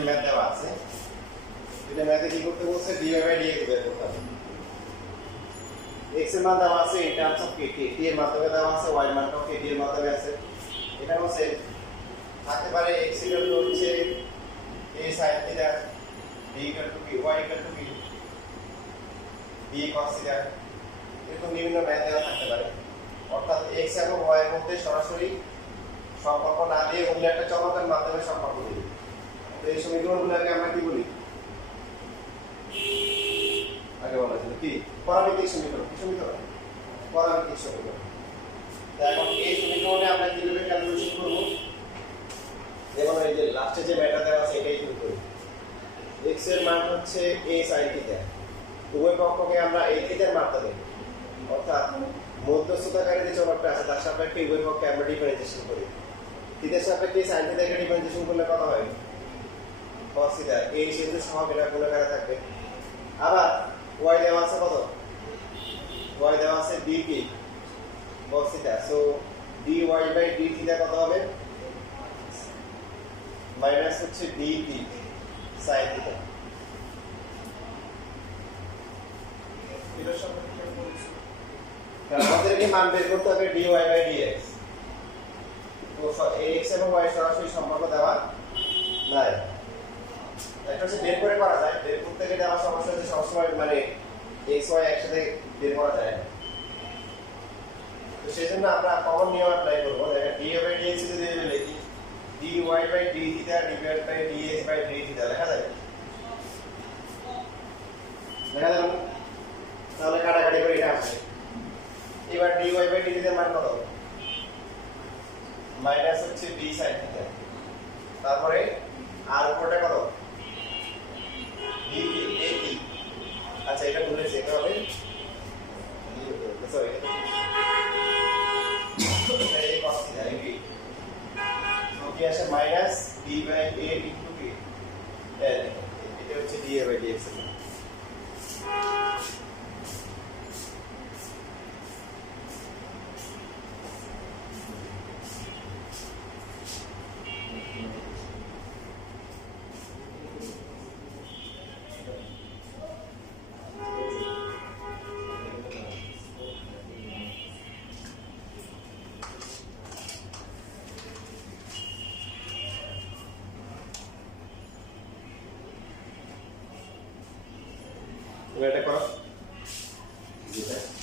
এর ম্যাথ দেওয়া আছে, এটা ম্যাথে কি করতে বলছে, dy/dx বের করতে হবে। x এর মান দেওয়া আছে in terms of kt, t এর মাধ্যমে দেওয়া আছে, y এর মানটাও kt এর মাধ্যমে আছে। এটা হচ্ছে থাকতে পারে x ইকুয়াল টু হচ্ছে a sin theta, b equal to b, y equal to b, b cos theta, এরকম বিভিন্ন ম্যাথ দেওয়া থাকতে পারে। অর্থাৎ x এবং y এর মধ্যে সরাসরি সম্পর্ক না দিয়ে অন্য একটা চলকের মাধ্যমে সম্পর্ক দিই। তো এই সমীকরণগুলোকে আমরা কি বলি, আগে বলা ছিল কি পরামিতিক সমীকরণ। কি সমীকরণ? পরামিতিক সমীকরণ। তো এখন এই সমীকরণে আমরা কিভাবে ক্যালকুলেশন করব, যেমন এই যে লাস্টে যে ম্যাথটা দেওয়া আছে এটাই শুরু করি। x এর মান হচ্ছে a sin থিটা, উভয় পক্ষকে আমরা a থিটার মাধ্যমে অর্থাৎ মধ্যস্থতাকারী যে চলকটা আছে তার সাপেক্ষে উভয় পক্ষকে আমরা ডিফারেন্সিয়েশন করি। থিটার সাপেক্ষে sin থিটাকে ডিফারেন্সিয়েশন করলে কত হয়, cos থিটা। এই সেটা সহগ এটা গুণাকারে থাকবে। আবার y দেওয়া আছে কত, y দেওয়া আছে dt cos theta, so dy/d theta কত হবে, মাইনাস হচ্ছে dt sin থিটা। আমাদেরকে মান বের করতে হবে dy/dx। তো x এবং y সরাসরি সম্পর্ক দেওয়া নাই, এটা হচ্ছে বের করে করা যায়। বের করতে গেলে আমার সমস্যা হচ্ছে সবসময় মানে x y একসাথে বের করা যায় না। তো সেজন্য আমরা কমন নিয়ম অ্যাপ্লাই করব। দেখেন dy/dx যদি লিখি dy/d থিটা /dx/d থিটা লেখা যায়, লেখা যায় না? তাহলে কাটাকাটি করে এটা আসবে। এবার dy/d থিটার মান কত, মাইনাস হচ্ছে d sin থিটা, তারপরে আর উপরটা কত, dt a কি, আচ্ছা এটা ভুলেছি, এটা হবে সরি এই cos থিটা a কি, তো কি আসে মাইনাস d/a ইনটু কি, এটা হচ্ছে dA/dx এর মান। এটা করো যেটা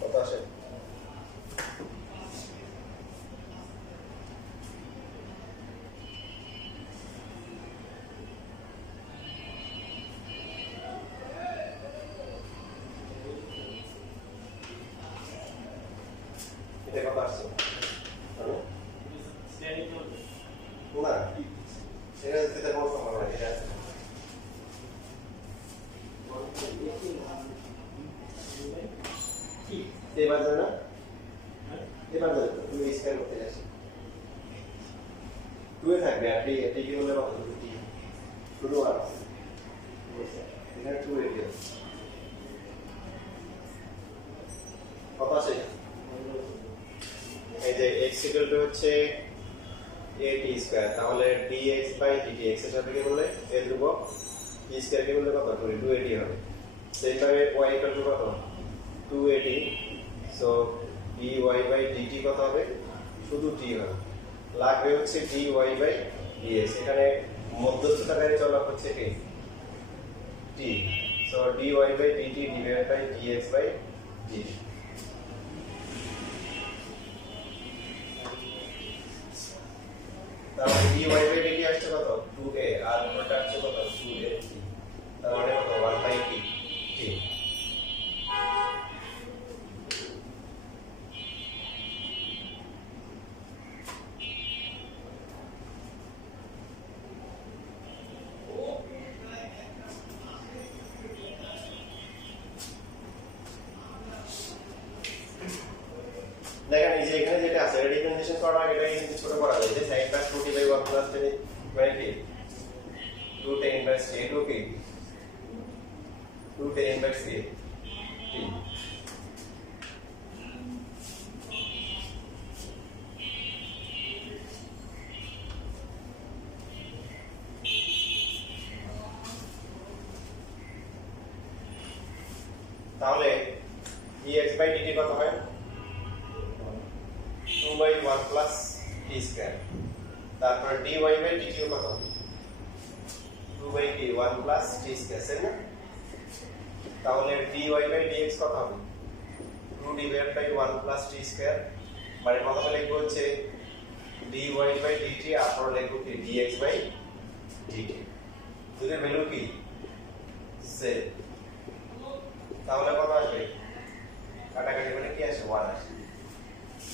কত আসে, এটা কত আসছে না, সেটা যেতে কোনো সম্ভাবনা নেই, এটা এবার যাবে না, এবার যাবে তুমি স্ক্যান করতে আসি 2 2 এ থাকবে আর টি কি বললে কত টি শুধু আর এখানে 2 এ কত আছে এই যে x হচ্ছে at স্কয়ার তাহলে dx dt x এর সাথে কি বললে a ধ্রুবক t স্কয়ার কে বললে কত 2at হবে সেইভাবে y কত 2at সো dy dt কত হবে শুধু t হবে লাগবে হচ্ছে dy dx এখানে মধ্যস্থতাকারী চলক হচ্ছে কি t so dy dt divided by dx dt তাহলে dy dt আসছে কত 2a আর ওটা আসছে কত 2a তার মানে কত 1/t t দেখেন এই যে এখানে যেটা আছে এটা ডিফারেন্সিয়েশন করার আগে এটা কিন্তু ছোট করা যায় যে sin প্লাস 2t/1 প্লাস 10 মানে কি 2 10 * 8 ওকে 2 10 * 8 t তাহলে dx/dt কত হয় 2/1 প্লাস t স্কয়ার তারপর dy/dt কত 2/1 প্লাস t স্কয়ার তাই না তাহলে dy/dx কত হবে 2/1 প্লাস t স্কয়ার মানে প্রথমে লিখব হচ্ছে dy/dt আর পরে লিখব কি dx/dt দুটোর ভ্যালু কি সেম তাহলে কত আসবে কাটাকাটি করে কি আসে 1 আসে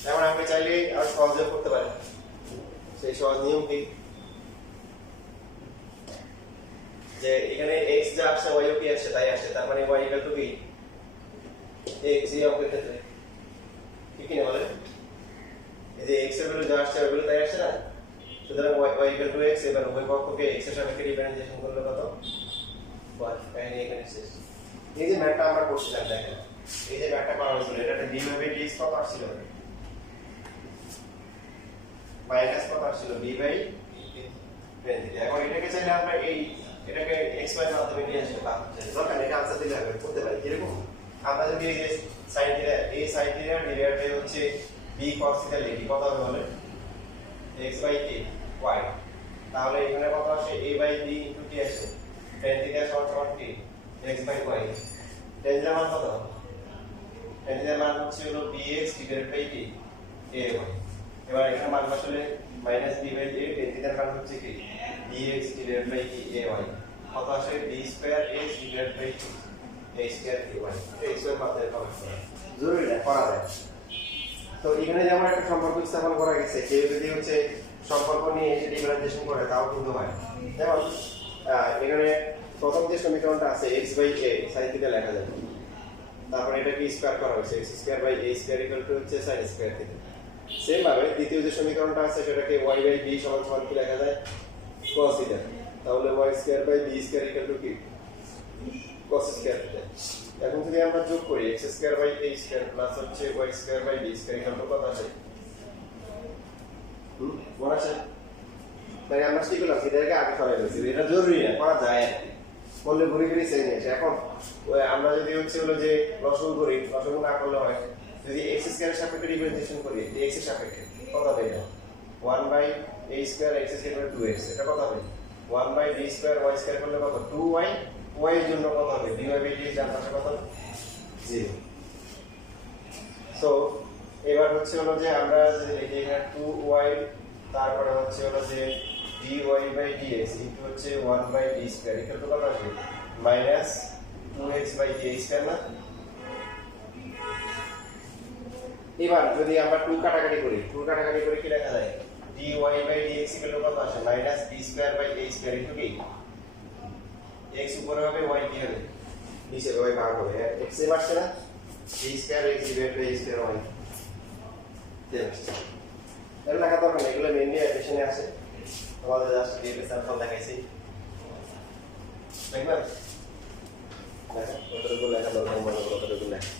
যেমন আমরা চাইলে আর সহজে করতে পারি সেই সহজ নিয়ম কি যে এখানে x যা আসছে y ও কি আসছে তাই আসে তার মানে y ইকুয়াল টু কি x এই অঙ্কের ক্ষেত্রে ঠিক কি না বলে এই যে x এর ভ্যালু যা আসছে ওই ভ্যালু তাই আসছে না সুতরাং y ইকুয়াল টু x এবার উভয় পক্ষকে x এর সাপেক্ষে ডিফারেন্সিয়েশন করলে কত 1 কাহিনী এখানে শেষ এই যে ম্যাথটা আমরা করছিলাম দেখেন এই যে ম্যাথটা করা হয়েছিল এটা dy/dx কত আসছিল মাইনাস কত আসছিল d/10 এখন এটাকে চাইলে আমরা এই এটাকে xy এর মাধ্যমে নিয়ে আসতে পারি দরকার এটা আনসার দিলে হবে করতে পারি কিরকম আমরা যদি এই যে sin θ এই sin θ ডিভাইড বাই হচ্ছে b cos θ লিখি কত হবে বলে x/t y তাহলে এখানে কত আসে a/b * t আসে tan θ = t x/y tan এর মান কত tan এর মান হচ্ছে হলো bx divided by t ay এবার এখানে মান আসলে -b/a tan θ এর মান হচ্ছে কি dx divided by ay কত আসে d2x divided by 2 a2 dy x এর মাত্রা কত জরুরি না করা যায় তো এখানে যেমন একটা সম্পর্ক স্থাপন করা গেছে কেউ যদি হচ্ছে সম্পর্ক নিয়ে এসে ডিফারেন্সিয়েশন করে তাও কিন্তু হয় যেমন এখানে প্রথম যে সমীকরণটা আছে x/a sin θ লেখা যায় তারপর এটা কি স্কয়ার করা হয়েছে x2/a² হচ্ছে sin স্কয়ার θ সেম ভাবে দ্বিতীয় যে সমীকরণটা আছে সেটাকে y/b সমান কি লেখা যায় cos θ তাহলে y2/b² কি cos স্কয়ার θ এখন যদি আমরা যোগ করি x2/a² প্লাস হচ্ছে y2/b² কত আসে মনে আছে তাই আমরা কি করলাম এটাকে আগে ফেলে দিয়েছি এটা জরুরি না করা যায় আর কি বললে ঘুরে ঘুরে সেম আসে এখন আমরা যদি হচ্ছে হলো যে লসগু করি লসগু না করলে হয় যদি x² এর সাপেক্ষে ডিফারেন্সিয়েশন করি x এর সাপেক্ষে কত হবে এটা 1/a² x² 2x এটা কত হবে 1/d² y² করলে কত 2y y এর জন্য কত হবে dy/dx এর পাশে কত 0 সো এবার হচ্ছে হলো যে আমরা যদি লিখি এখানে 2y তারপরে হচ্ছে হলো যে dy/dx ইনটু হচ্ছে 1/d² এটা কত আসবে -2x/d² না এবার যদি আমরা 2 কাটাকাটি করি কি লেখা যায় dy/dx কত আসে -d2/a² ইনটু কি x উপরে হবে y কি হবে নিচে y ভাগ হবে x এর আসছে না d2x divided by a²y এর লেখা দরকার এগুলো মেইনলি অ্যাডিশনে আছে তোমাদের জাস্ট ডিএফএ স্যাম্পল দেখাইছি দেখবেন দেখেন কতটুকু লেখা দরকার মনে করো কতটুকু লেখা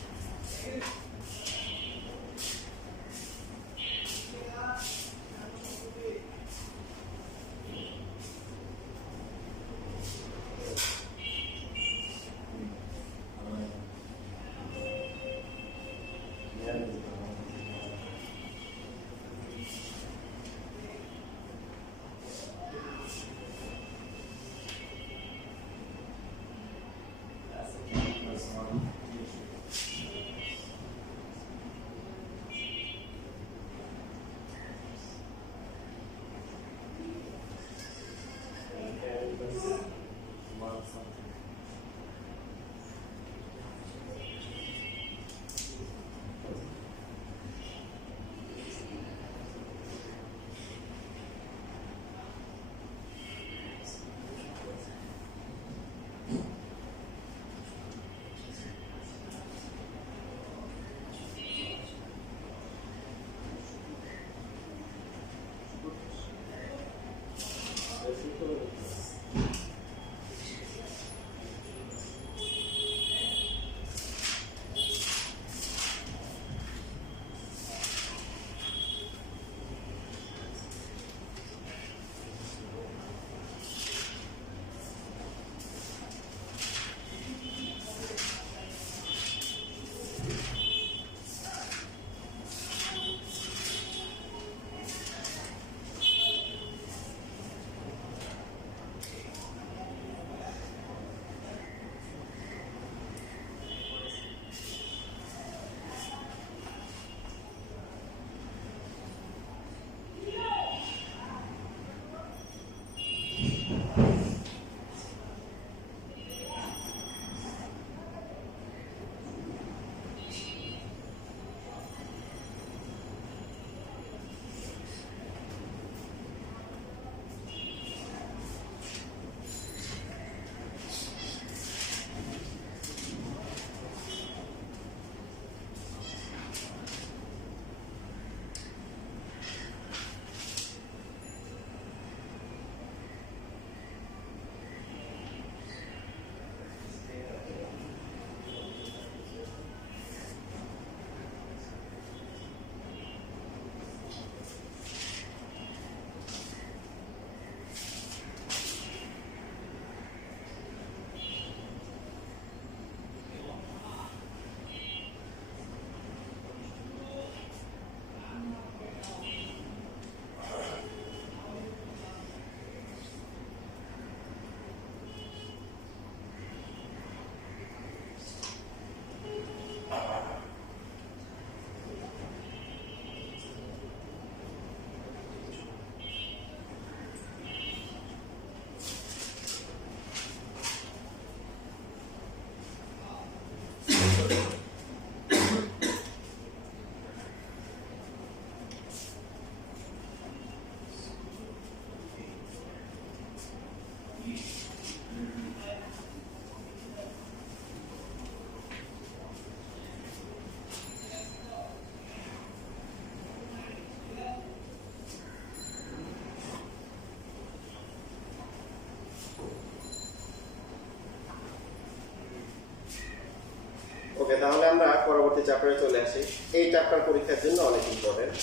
ওকে তাহলে আমরা পরবর্তী চ্যাপ্টারে চলে আসি এই চ্যাপ্টার পরীক্ষার জন্য অনেক ইম্পর্টেন্ট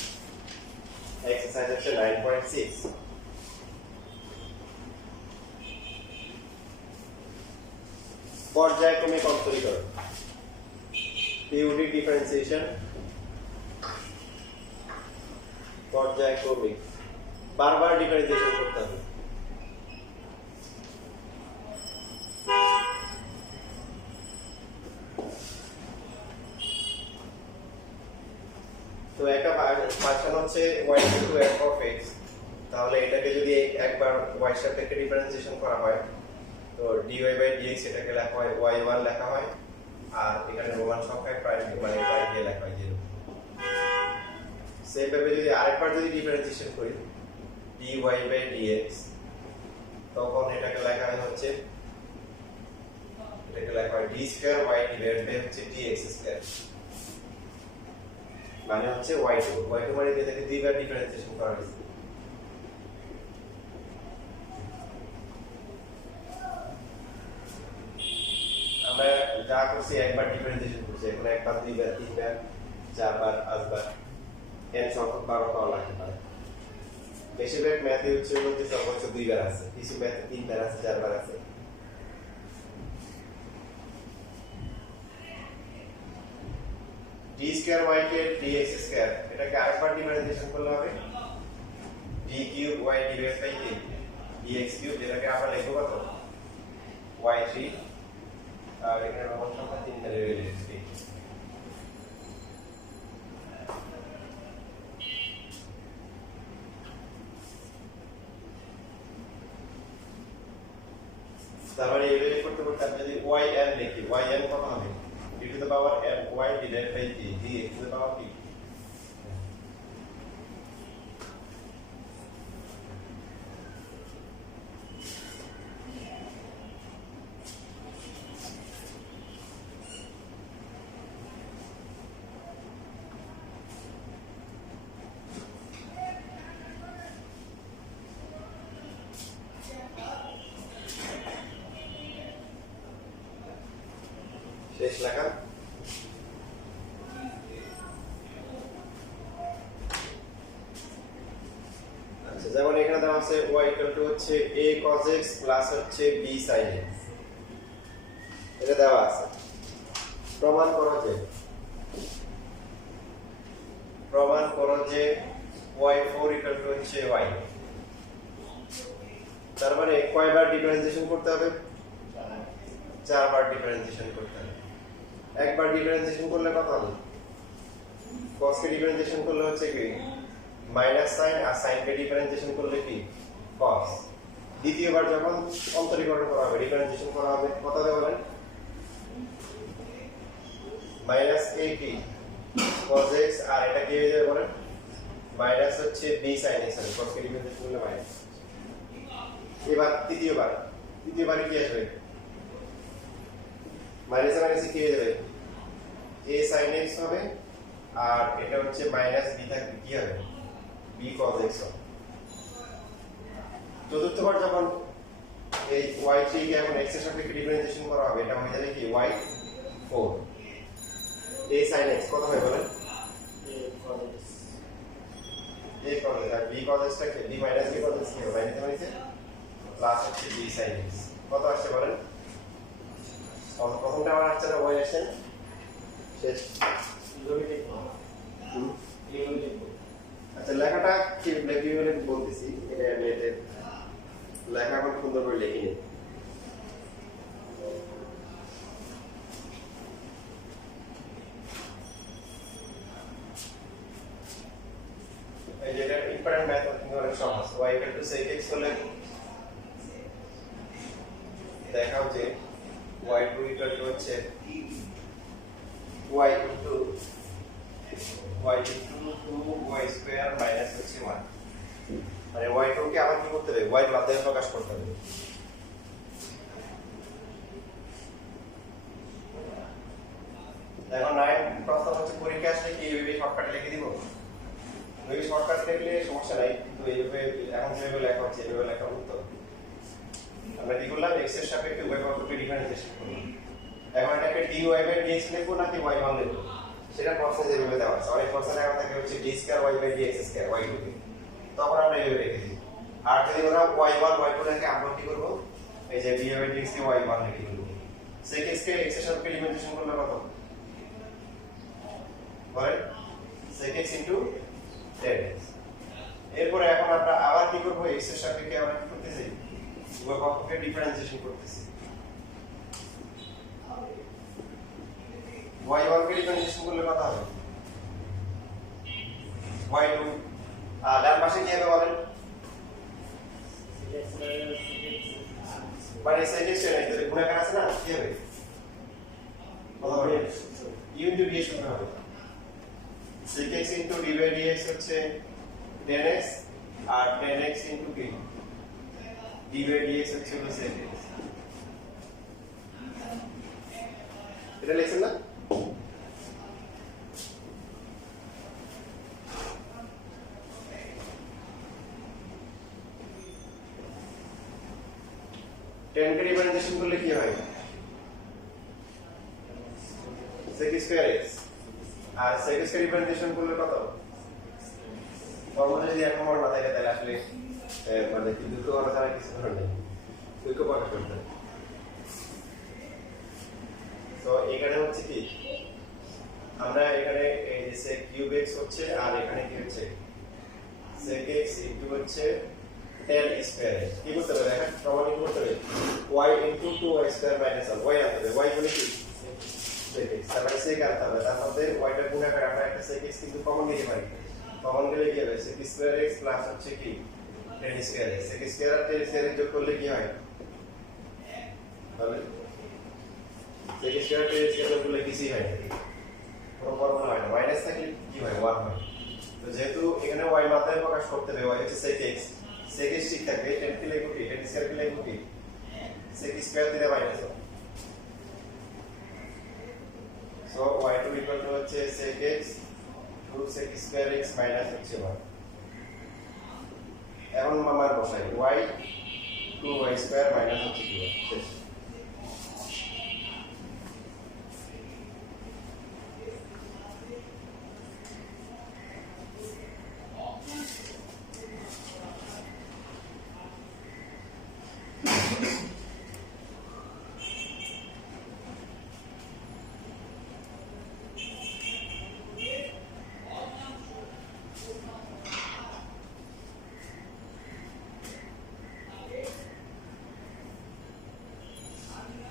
এক্সারসাইজ হচ্ছে 9.6 পর্যায়ক্রমিক অন্তরীকরণ পিরিয়ডিক ডিফারেন্সিয়েশন পর্যায়ক্রমিক বারবার ডিফারেন্সিয়েশন করতে হবে তো একটা ফাংশন হচ্ছে y to f of x তাহলে এটাকে যদি একবার y সাপেক্ষে ডিফারেন্সিয়েশন করা হয় তো dy বাই dx এটাকে লেখা হয় y1 লেখা হয় আর এখানে রোমান সংখ্যায় প্রাইম মানে প্রাইম দিয়ে লেখা হয় 0 সেভাবে যদি আরেকবার যদি ডিফারেন্সিয়েশন করি dy বাই dx তখন এটাকে লেখা হয় হচ্ছে এটাকে লেখা হয় d square y divided by হচ্ছে dx স্কয়ার মানে হচ্ছে y2 মানে এটাকে দুইবার ডিফারেন্সিয়েশন করা হয়েছে যা করছি একবার ডিফারেন্সিয়েশন করছি, এখন একবার দুইবার তিনবার চারবার পাঁচবার n সংখ্যক 12 পাওয়া লাগতে পারে। বেশিরভাগ ম্যাথে হচ্ছে মধ্যে সর্বোচ্চ দুইবার আছে, কিছু ম্যাথে তিনবার আছে, চারবার আছে। d স্কয়ার y কে dx স্কয়ার এটাকে আরেকবার ডিফারেন্সিয়েশন করলে হবে d cube y divide by a dx cube, এটাকে আমরা লিখব কত y3 আর এখানে রোমান সংখ্যা 3 ধরে লিখছি। তারপরে এভাবে করতে করতে আপনি যদি yn লিখি, yn কত হবে e to the power n y divide by a dx to the power কি শেষ লেখা। আচ্ছা, যেমন এখানে দেওয়া আছে y হচ্ছে a cos x প্লাস হচ্ছে b sin x, এটা দেওয়া আছে। প্রমাণ করো যে y4 হচ্ছে y, তার মানে কয়বার ডিফারেন্সিয়েশন করতে হবে? 4 বার ডিফারেন্সিয়েশন করতে হবে। একবার ডিফারেন্সিয়েশন করলে কত হবে? cos কে ডিফারেন্সিয়েশন করলে হচ্ছে কি মাইনাস sin, আর sin কে ডিফারেন্সিয়েশন করলে কি cos। দ্বিতীয়বার যখন অন্তরীকরণ করা হবে, ডিফারেন্সিয়েশন করা হবে, কত হবে বলেন? মাইনাস a কি cos x, আর এটা কি হয়ে যাবে বলেন? মাইনাস হচ্ছে b sin x, cos কে ডিফারেন্সিয়েশন করলে মাইনাস। এবার তৃতীয়বারে কি আসবে? মাইনাস মাইনাস কি হয়ে যাবে? a sin x হবে, আর এটা হচ্ছে মাইনাস b থাকবে, কি হবে? b cos x হবে। চতুর্থবার যখন এই y3 কে এখন x এর সাপেক্ষে ডিফারেন্সিয়েশন করা হবে, এটা হয়ে যাবে কি y4। a sin x কত হয় বলেন? a cos x, R b cos x টাকে b minus b cos x কি হবে? মাইনাস মাইনাসে প্লাস হচ্ছে b sin x, কত আসছে বলেন? প্রথমটা আমার আসছে না, y আসছে না, শেষ। আচ্ছা, লেখাটা কি বলে বলতেছি, এটা আমি এতে লেখা এখন সুন্দর করে লিখে নিই। এই যেটা ইম্পর্টেন্ট ম্যাথ অনেক সহজ। y sec x হলে দেখাও যে y2 হচ্ছে y into 2y square minus হচ্ছে 1, মানে y2 কে আবার কি করতে হবে? y বাদ দিয়ে প্রকাশ করতে হবে। এখন 9 প্রশ্ন হচ্ছে পরীক্ষা আসলে কি এইভাবে শর্টকাট লিখে দিব? ওই শর্টকাট লিখলে সমস্যা নাই, কিন্তু এইভাবে এখন যেভাবে লেখা হচ্ছে এইভাবে লেখা হতো। আমরা কি করলাম? x এর সাপেক্ষে y পক্ষকে ডিফারেন্সিয়েশন করলাম। এখন এটাকে dy বাই dx লিখবো নাকি y1 লিখবো, সেটা প্রশ্নে যেভাবে দেওয়া আছে। অনেক প্রশ্নে দেওয়া থাকে হচ্ছে d square y by dx square y2 কে, তখন আমরা এইভাবে রেখে দিই। আর যদি ওরা y1 y2 লেখে, আমরা কি করব? এই যে dy by dx K y1 লিখে দেব। sec x কে x এর সাপেক্ষে ডিফারেন্সিয়েশন করলে কত বলেন? sec x into tan x। এরপরে এখন আমরা আবার কি করব? x এর সাপেক্ষে আমরা কি করতেছি? উভয় পক্ষকে ডিফারেন্সিয়েশন করতেছি। y1 কে ডিফারেন্সিয়েশন করলে কত হবে? y2, আর ডান পাশে কি হবে বলেন? মানে sec x এর ভিতরে গুণাকার আছে না, কি হবে? কত হবে? u into d সূত্র হবে। sec x into d by dx হচ্ছে tan x, আর tan x into কি d by dx হচ্ছে হলো sec x। এটা লিখছেন না? tan কে ডিফারেন্সিয়েশন করলে কি হয়? sec স্কয়ার x আর sec স্কয়ার ডিফারেন্সিয়েশন করলে কত ফর্মুলা যদি এখন না থাকে তাহলে আসলে মানে কি দুটো করা ছাড়া কিছু করার নেই ঐক্য প্রকাশ করতে হবে তো এখানে হচ্ছে কি আমরা এখানে এই যে sec কিউব x হচ্ছে আর এখানে কি হচ্ছে sec x ইনটু হচ্ছে tan স্কয়ার কি করতে হবে দেখেন প্রমাণিত করতে হবে y into 2y square minus 1 y আনতে হবে y মানে কি sec x তারপরে sec আনতে হবে তার মধ্যে y টা গুণ করে আমরা একটা sec x কিন্তু কমন নিতে পারি কমন গেলে কি হবে sec স্কয়ার x প্লাস হচ্ছে কি tan square x sec square আর tan স্কয়ার যোগ করলে কি হয় তাহলে sec স্কয়ার tan স্কয়ার যোগ করলে কিছুই হয় না কোনো ফর্মুলা হয় না মাইনাস থাকলে কি হয় 1 হয় তো যেহেতু এখানে y মাত্রায় প্রকাশ করতে হবে y হচ্ছে sec x sec x ঠিক থাকবে tan কি লিখব কি tan স্কয়ার কি লিখব কি sec স্কয়ার দিলে মাইনাস হবে সো y2 ইকুয়াল টু হচ্ছে sec x 2 sec square x minus হচ্ছে 1 এখন মামার বসাই y 2y স্কয়ার মাইনাস হচ্ছে 2 শেষ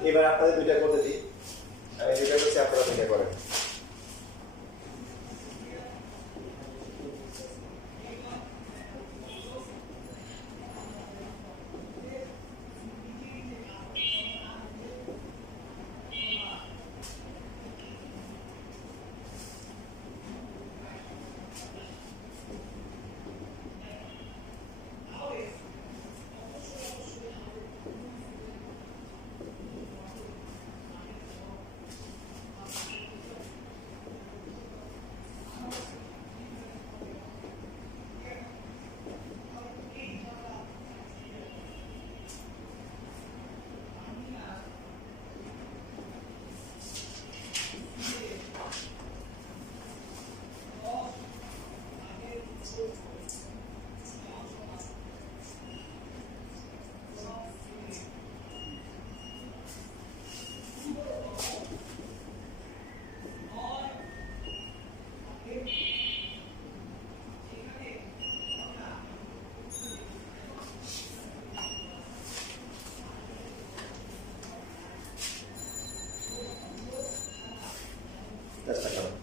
এবার আপনাদের দুইটা করতে দিই আমি যেটা করছি আপনারা দুইটা করেন চেষ্টা করুন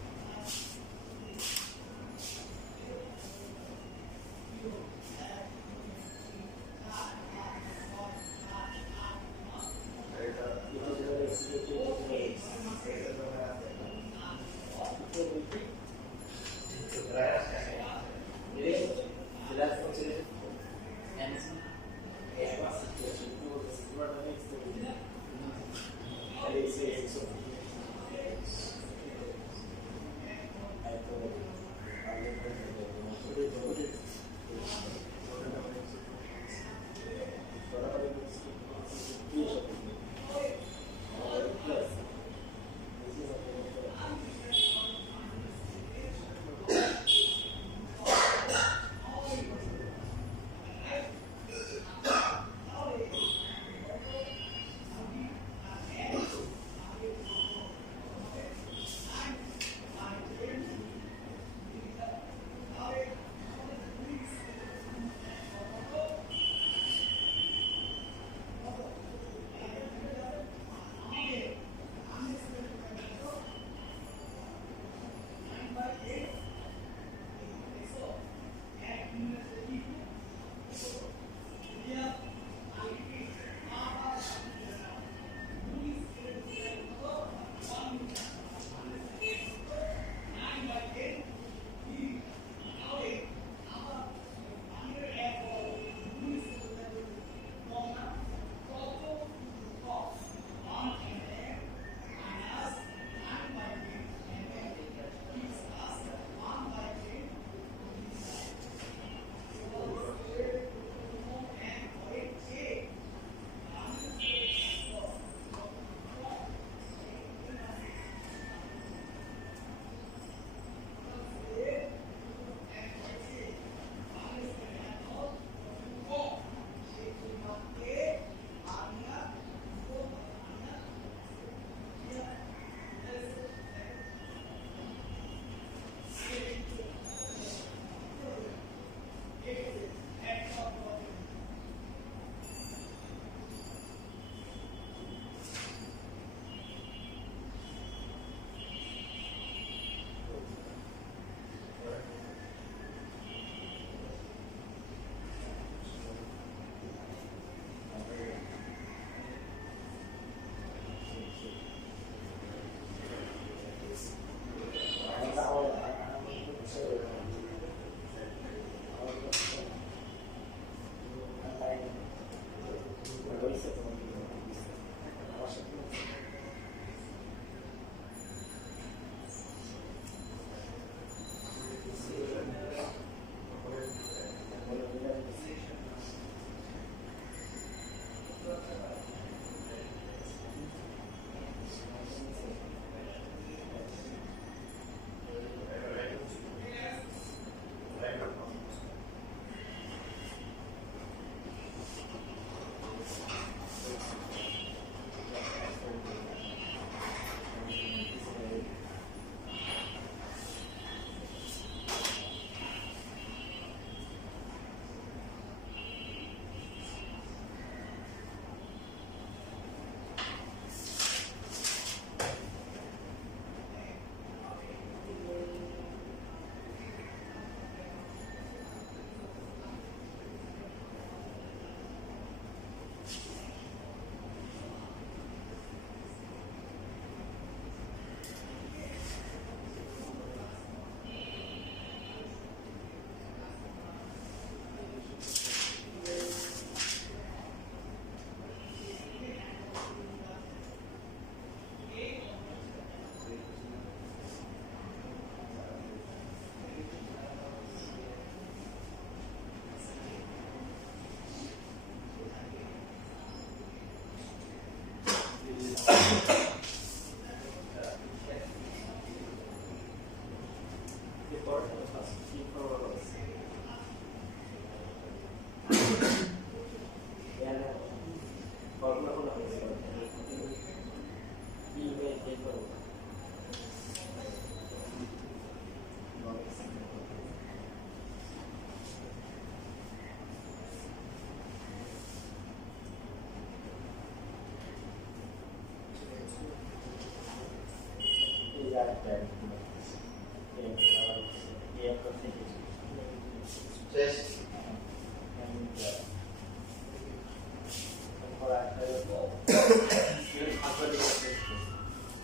শেষ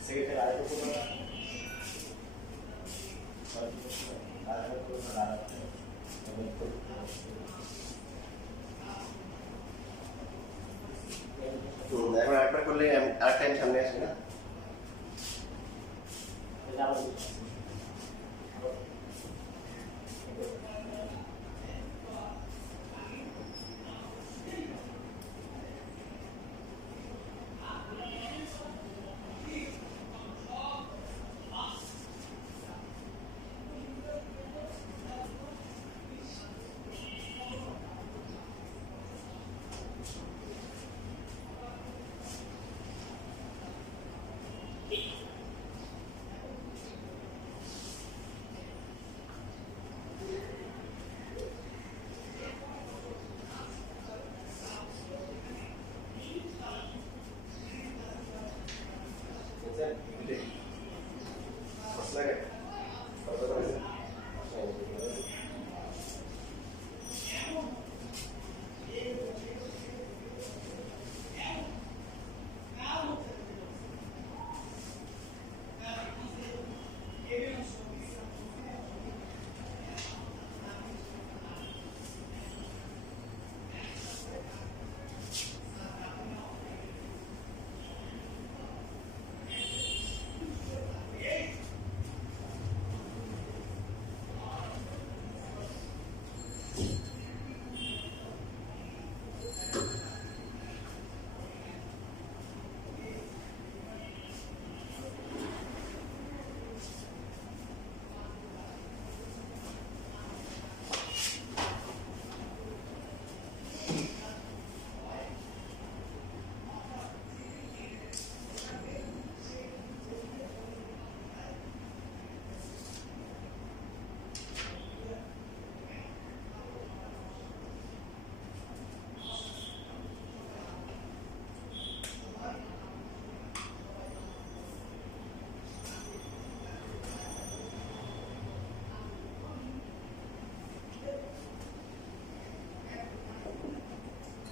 সেকেন্ডের আরেকটা করবো না এখন আরেকবার করলে আরেকটা টাইম সামনে আসবে না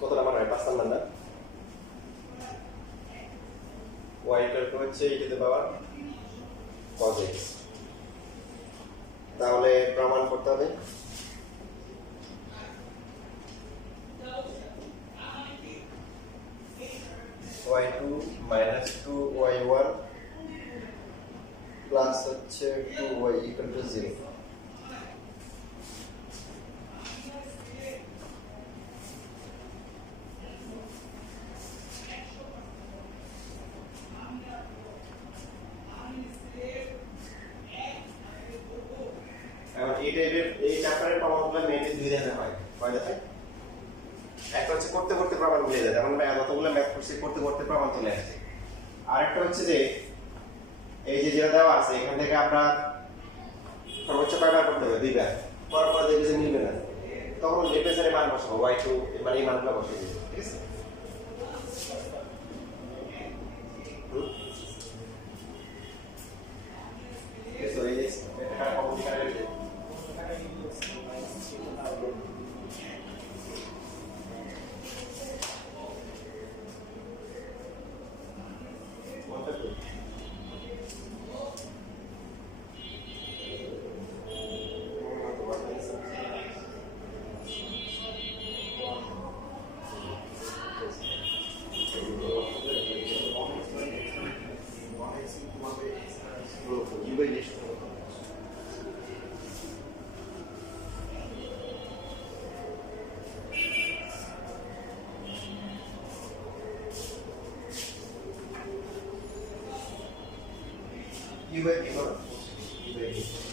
কত নাম্বার হয় 5 নাম্বার না y ইকুয়াল টু হচ্ছে e to the power cos x তাহলে প্রমাণ করতে হবে y2 minus 2y1 প্লাস হচ্ছে 2y equal to 0 এই চ্যাপ্টারের প্রমাণগুলো মেইনলি দুই ধরনের হয় কয় দেখেন একটা হচ্ছে করতে করতে প্রমাণ মিলে যায় যেমন যতগুলো ম্যাথ করছি করতে করতে প্রমাণ চলে আসছে আরেকটা হচ্ছে যে এই যে যেটা দেওয়া আছে এখান থেকে আমরা সর্বোচ্চ কয়বার করতে হবে দুইবার করার পর দেখবে যে মিলবে না তখন লেপেসারে মান বসাবো y2 মানে এই মানগুলো বসিয়ে দিই ঠিক আছে eso es এটা কমপ্লিকেটেড হয়ে যায় You will be good. You will be.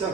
বুঝছো?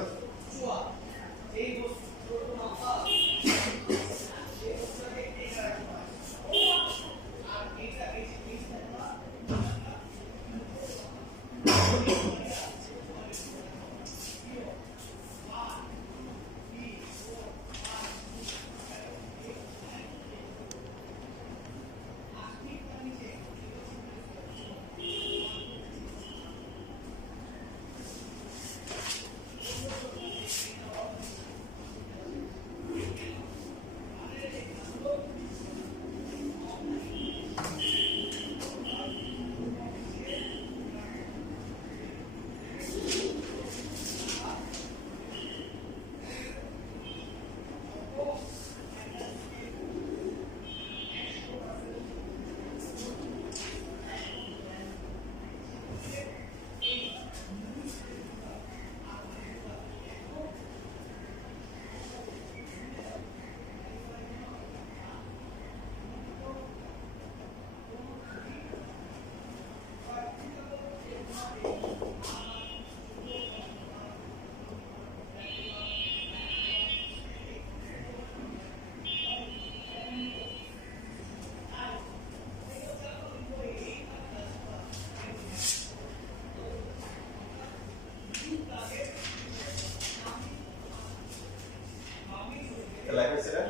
লাইভ আছে না?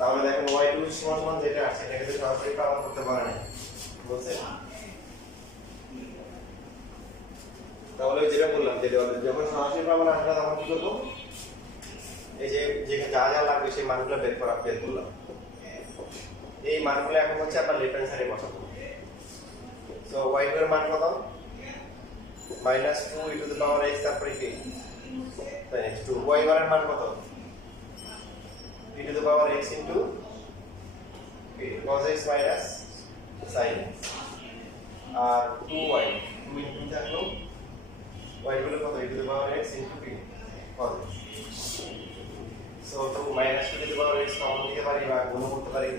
তাহলে দেখেন y2 সমান যেটা আছে এটাকে তো সরাসরি প্রমাণ করতে পারে না, বুঝছেন? তাহলে যেটা বললাম যে যখন সরাসরি প্রমাণ আসবে তখন কি করব? এই যে যেখানে যা যা লাগবে সেই মানগুলো বের করলাম। এই মানগুলো এখন হচ্ছে আপনার লেফট হ্যান্ড সাইডে বসাবো। সো y2 এর মান কত? -2 e to the power x তারপরে কি? তাই 2 y1 এর মান কত? e to the power x into cos x minus sin x R 2y 2 into থাকলো y গুলো কত e to the power x into p cos x so to minus 2 to the power x common নিতে পারি বা গুণ করতে পারি।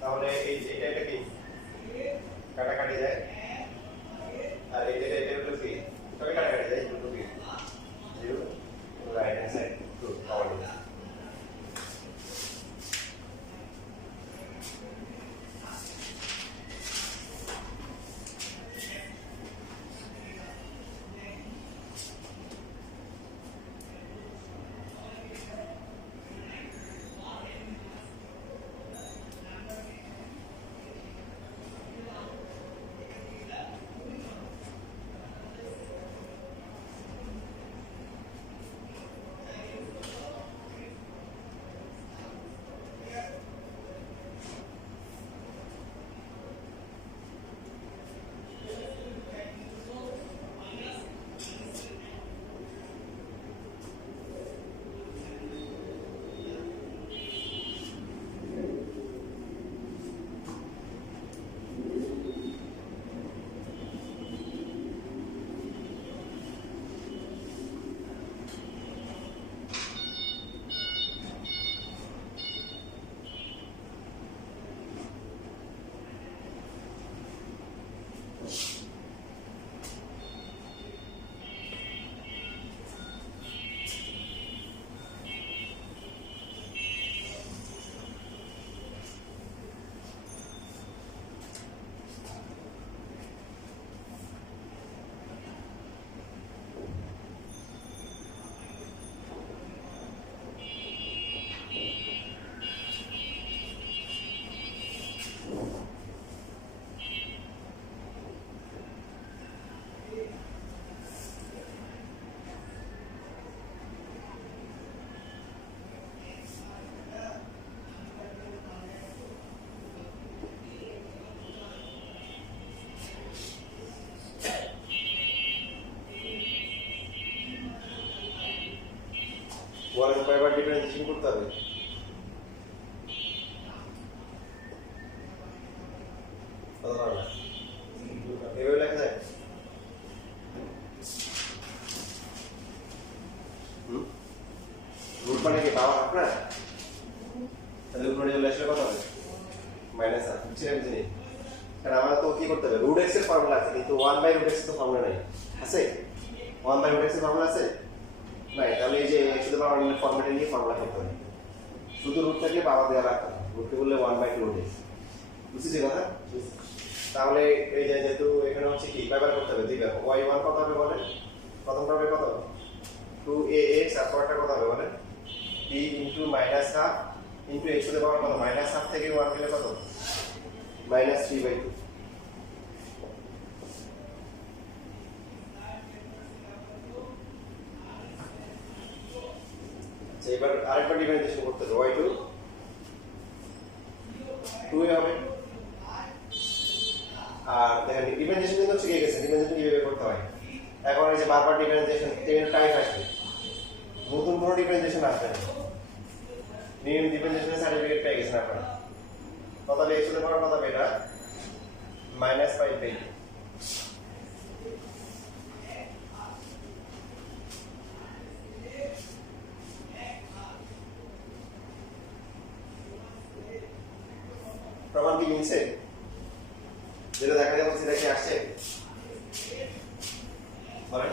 তাহলে এটা কি কাটাকাটি যায় আর এটা হলো কি সবই কাটাকাটি যায়, দুটো কি 0 right hand side 2 power one কয়বার ডিফারেন্সিয়েশন করতে হবে? কত পারবে? এভাবে লেখা যায়? রুট মানে কি পাওয়ার আপনার? তাহলে উপরে চলে আসলে কত হবে? মাইনাস আর বুঝছেন জিনিস। কারণ আমরা তো কি করতে হবে, রুট এক্স এর ফর্মুলা আছে, কিন্তু 1/√x এর তো ফর্মুলা নাই। আছে 1/√x এর ফর্মুলা আছে নাই? তাহলে এই যে x টু দ্য পাওয়ার এর ফর্মুলা নিয়ে ফর্মুলা করতে হবে। শুধু রুট থাকলে পাওয়ার দেওয়া রাখতে হবে, রুটকে বললে 1/√x। বুঝছিস কথা? তাহলে এই যে যেহেতু এখানে হচ্ছে কি ব্যবহার করতে হবে, দিবে y1 কত হবে বলেন? প্রথমটা হবে কত? 2ax, আর পরেরটা কত হবে বলেন? b into -1/2 into x to the পাওয়ার কত? -1/2 থেকে 1 গেলে কত? -3/2। এবার আরেকবার ডিফারেন্সিয়েশন করতে হবে, y2 2 হবে। আর দেখেন ডিফারেন্সিয়েশন কিন্তু শিখে গেছে, ডিফারেন্সিয়েশন কিভাবে করতে হয়। এখন এই যে বারবার ডিফারেন্সিয়েশন তিন টাইপ আসবে, নতুন কোনো ডিফারেন্সিয়েশন আসবে না। নিউ ডিফারেন্সিয়েশন সার্টিফিকেট পেয়ে গেছেন আপনারা। কত হবে x টু দ্য পাওয়ার কত হবে এটা? -5/2। প্রমাণ কি মিলছে? যেটা দেখা যাচ্ছে সেটা কি আসছে? বলেন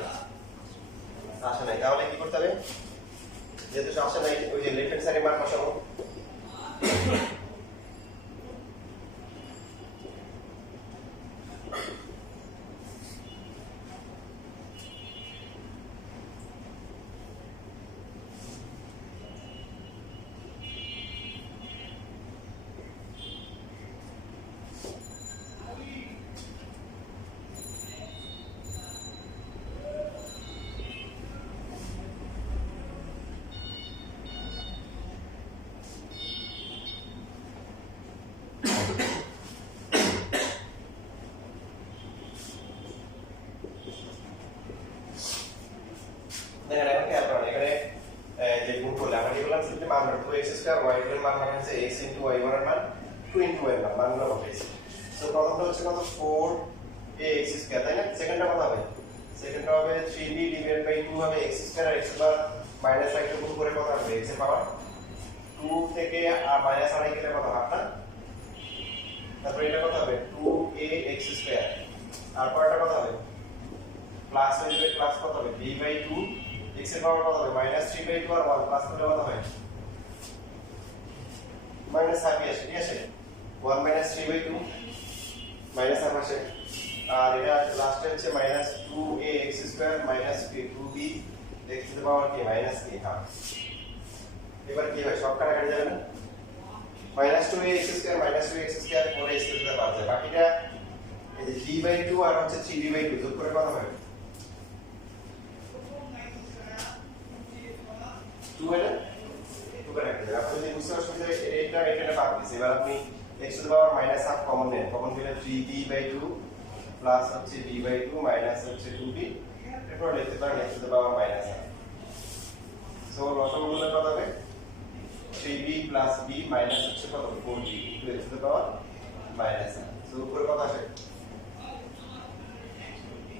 আসে নাই, তাহলে কি করতে হবে? যেহেতু আসে নাই, ওই যে লেফট হ্যান্ড সাইডে মান বসাবো। দেখেন এখন খেয়াল করেন, এখানে যে গুণ করলে আমরা কি বললাম? শুধু মান 2x² y এর মান মানে হচ্ছে x * y1 এর মান 2 * y এর মান মানগুলো বসাইছি। সো প্রথমটা হচ্ছে কত? 4ax², তাই না? সেকেন্ডটা কত হবে? সেকেন্ডটা হবে 3b / 2 হবে x² আর x এর মাইনাস আরেকটু গুণ করে কত হবে? x এর পাওয়ার 2 থেকে আর মাইনাস আড়াই গেলে কত হবে না? তারপর এটা কত হবে? 2ax², আর পরেরটা কত হবে? প্লাস হয়ে যাবে, প্লাস কত হবে? b/2 x এর পাওয়ার কত হবে? -3/2 আর 1 প্লাস করলে কত হয়? -হাফ আসে, ঠিক আছে? 1 - 3/2 -হাফ আসে। আর এটা লাস্টে হচ্ছে -2ax² - 2b x to the power কি? -a half. এবার কি হয়? সব কাটাকাটি যাবে না? -2ax² - 2x² 4x two the পাওয়ার যায়। বাকিটা এই যে b/2 আর হচ্ছে 3b/2 যোগ করে কত হয়? 2 হয় না? 2 করে রাখতে হবে। আপনি যদি বুঝতে অসুবিধা হয় এটা বাদ দিয়েছে। এবার আপনি x to the power -half common নেন, কমন গেলে 3b/2 প্লাস হচ্ছে b/2 মাইনাস হচ্ছে 2b, এরপর লিখতে পারেন x to the power -half. So লসাগুগুলো কত হবে? 3b প্লাস b মাইনাস হচ্ছে কত? 4b x to the power -half. So উপরে কত আসে?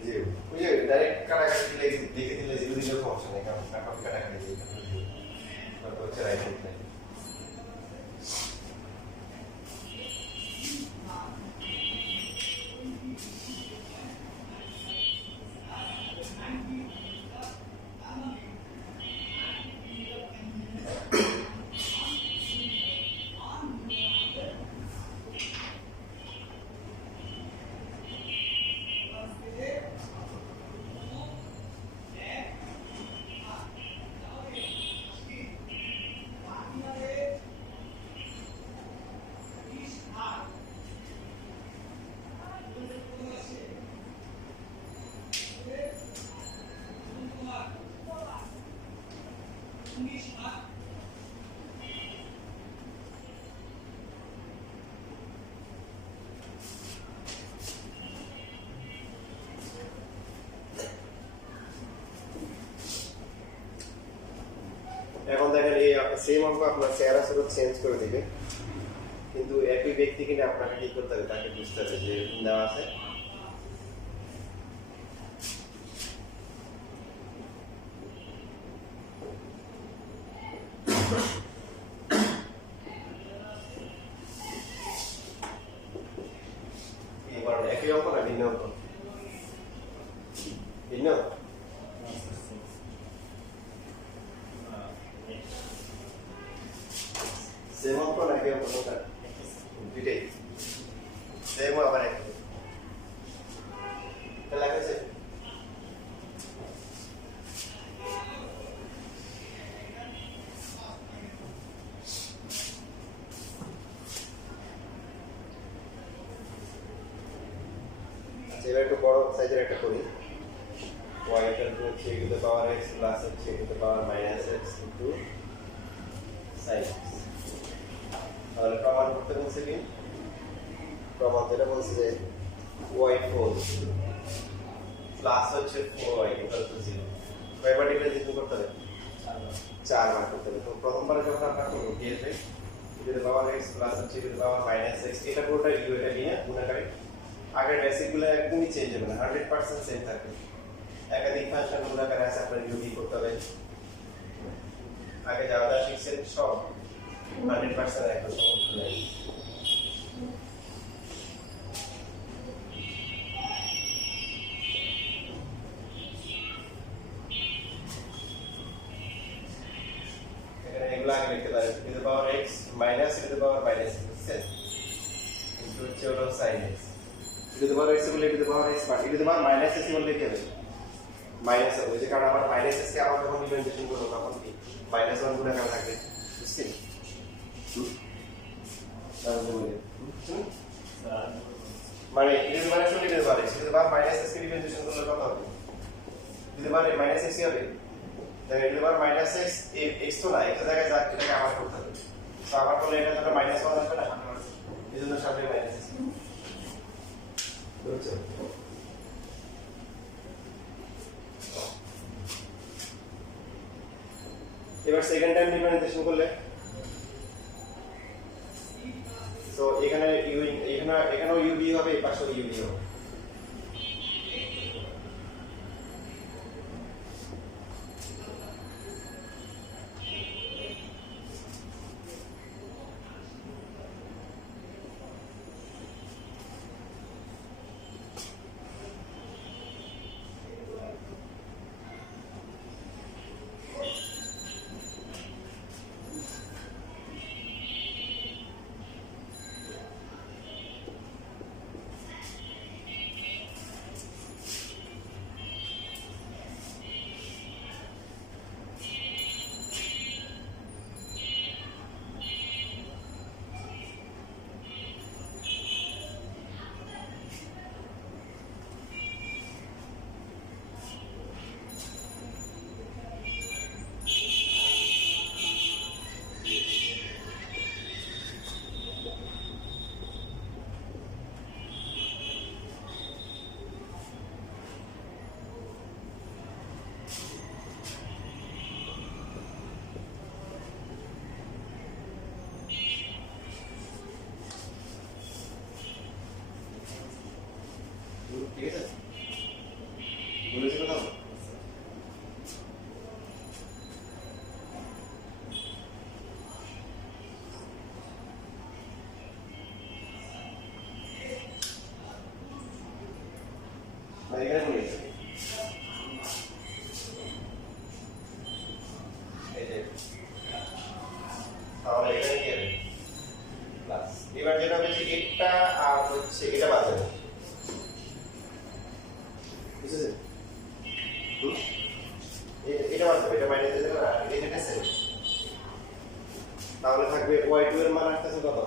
0। ওই যে ডাইরেক্ট কাটাকাটি লিখে দিলে 0 দিলেও সমস্যা নেই, কারণ কাটাকাটি দিয়ে তারপর হচ্ছে রাইট হ্যান্ড সাইড। এখন দেখেন এই সেম অঙ্ক আপনার চেহারা স্বরূপ চেঞ্জ করে দিবে, কিন্তু একই ব্যক্তি কিনে আপনাকে কি করতে হবে, তাকে বুঝতে হবে যে এরকম দেওয়া আছে। একই অঙ্ক না ভিন্ন অঙ্ক? ভিন্ন সেম অঙ্ক না একই অঙ্ক? দুইটাই সেম আবার একই লেখা আছে। এবার একটু বড় সাইজের একটা করি। y equal to 3 to the power x plus 3 to the power minus x into sin x। তাহলে প্রমাণ করতে বলছে কি? প্রমাণ যেটা বলছে যে y4 প্লাস হচ্ছে 4y equal to 0। কয়বার ডিফারেন্স দিতে করতে হবে? 4 বার করতে হবে। তো প্রথমবারে যখন আমরা করব df to the power x plus 3 to the power minus x, এটা পুরোটা u, এটা নিয়ে গুণাকারে আগের বেসিকগুলো একদমই চেঞ্জ হবে না, 100% সেম থাকবে। একাধিক ফাংশন গুণাকারে আছে, আপনার ইউ ডি করতে হবে। আগে যা যা শিখছেন সব 100% একদম সমস্যা নেই। এখানে এগুলো আগে লিখতে পারেন, to the power x minus to the power minus x into হচ্ছে হলো sin x। To the power x বলে to the power x, but to the power minus x বললে কি হবে? মাইনাস হবে, যে কারণ আমার মাইনাস x কে আবার যখন রিপ্রেজেন্টেশন করব তখন কি মাইনাস 1 গুণ আকারে থাকবে, বুঝছেন? মানে to the power x to the power x, to the power minus x K representation করলে কত হবে? To the power minus x হবে। দেখেন to the power minus x, x তো না, একটা জায়গায় যাক, এটাকে আবার করতে হবে। তো আবার করলে এটা যখন মাইনাস 1 আসবে না, এজন্য সাথে মাইনাস x বুঝছো? এবার সেকেন্ড টাইম ডিফারেন্সিয়েশন করলে তো এখানে ইউ, এখানেও ইউবি হবে, এই পাশেও ইউবি হবে। ঠিক আছে, বুঝেছো কথা? এখানে বুঝেছো? এই যে তাহলে এখানে কি হবে? প্লাস। এবার যেটা হচ্ছে এটা আর হচ্ছে এটা বাদ যাবে, বুঝেছেন? এটা বাদ যাবে, এটা মাইনাস হয়ে যাবে, আর এটা সেম। তাহলে থাকবে y2 এর মান আসছে কত?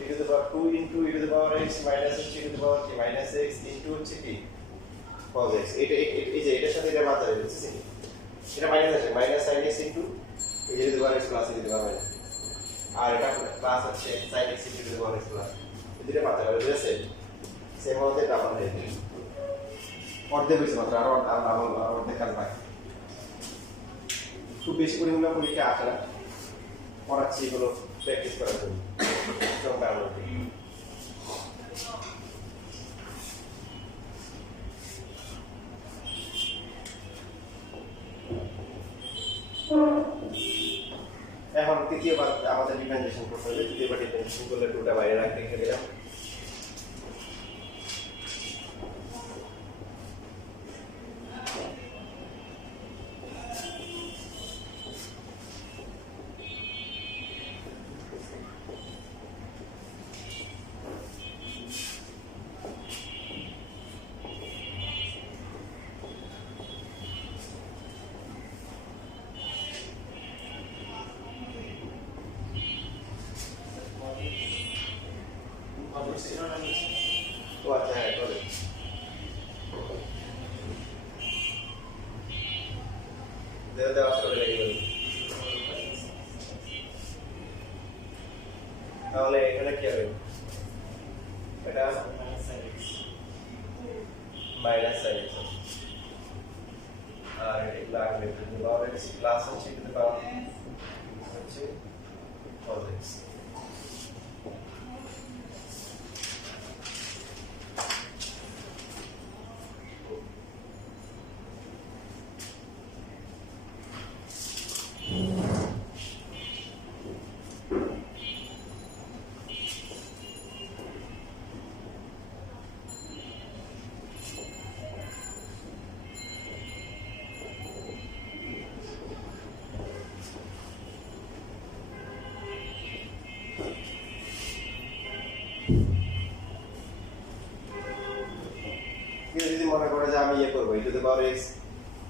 e to the power 2 into e to the power x minus h e to the power k minus x into হচ্ছে কি cos x। এটা এই যে এটার সাথে এটা বাদ যাবে, বুঝছেন? এটা মাইনাস আছে, minus sin x into e to the power x plus e to the power minus, আর এটা প্লাস হচ্ছে sin x e to the power x plus, এটা বাদ যাবে, বুঝছেন? সেম হতে ডাবল হয়ে যাবে, অর্ধেক হইছে মাত্র, আর অর্ধেক কাজ বাকি। খুব বেশি পরিমাণে পরীক্ষা আসে না, পড়াচ্ছি এগুলো প্র্যাকটিস করার জন্য। এখন তৃতীয়বার আমাদের ডিফারেন্সিয়েশন করতে হবে। তৃতীয়বার ডিফারেন্সিয়েশন করলে টুটা বাইরে রাখতে রেখে দিলাম। তো আচ্ছা, হ্যাঁ চলে দেওয়া আসলে লেগে গেল। তাহলে এখানে কি হবে? এটা মাইনাস সাইন এক্স আর এগুলো আগে প্লাস হচ্ছে কিন্তু হচ্ছে cos x। যদি মনে করে যে আমি ইয়ে করবো e to the power x,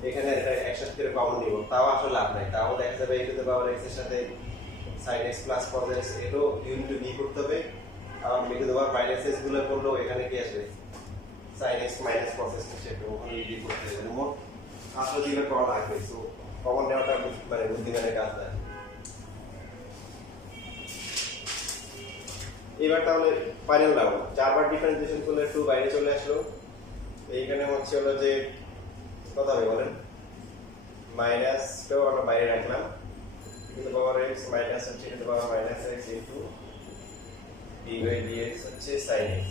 এখানে এটা একসাথে করে কমন নিব, তাও আসলে লাভ নাই। তাও দেখা যাবে e to the power x এর সাথে sin x plus cos x এটাও ইউনিট বি করতে হবে। আর e to the power minus x গুলো করলেও এখানে কি আসবে? sin x minus cos x হিসেবে ওখানে বি করতে হবে। মোট আসলে দিলে কমন আসবে। সো কমন নেওয়াটা মানে বুদ্ধিমানের কাজ না। এবার তাহলে ফাইনাল নাও, চারবার ডিফারেন্সিয়েশন করলে 2 বাইরে চলে আসলো। এইখানে হচ্ছে হলো যে কত হবে বলেন? মাইনাসটাও আমরা বাইরে রাখলাম, কিন্তু পাওয়ার x মাইনাস হচ্ছে কিন্তু power minus x into d by dx হচ্ছে sin x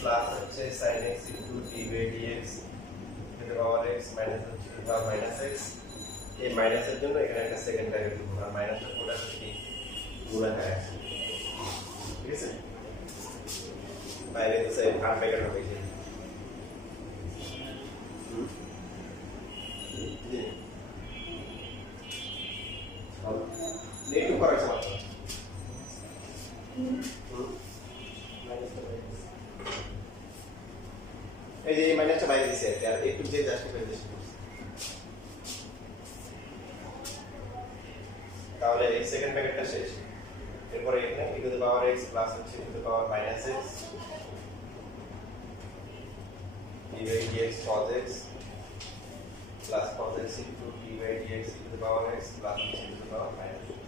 প্লাস হচ্ছে sin x into d by dx কিন্তু পাওয়ার x মাইনাস হচ্ছে কিন্তু পাওয়ার মাইনাস x। এই মাইনাসের জন্য এখানে একটা সেকেন্ড ব্র্যাকেট দিব, আর মাইনাসটা পুরোটা কি গুণাকার আছে, ঠিক আছে? বাইরে তো সেই আর ব্র্যাকেট হবে যে নেগেটিভ করার সময় এই যে মাইনাসটা বাইরে দিছে আর একটু যে জাস্টিফাই দিছে, তাহলে এই সেকেন্ড ব্র্যাকেটটা শেষ। এরপরে এখানে e to the power x plus হচ্ছে e to the power minus x d by dx cos x plus cos x into d by dx e to the power x plus e to the power minus x.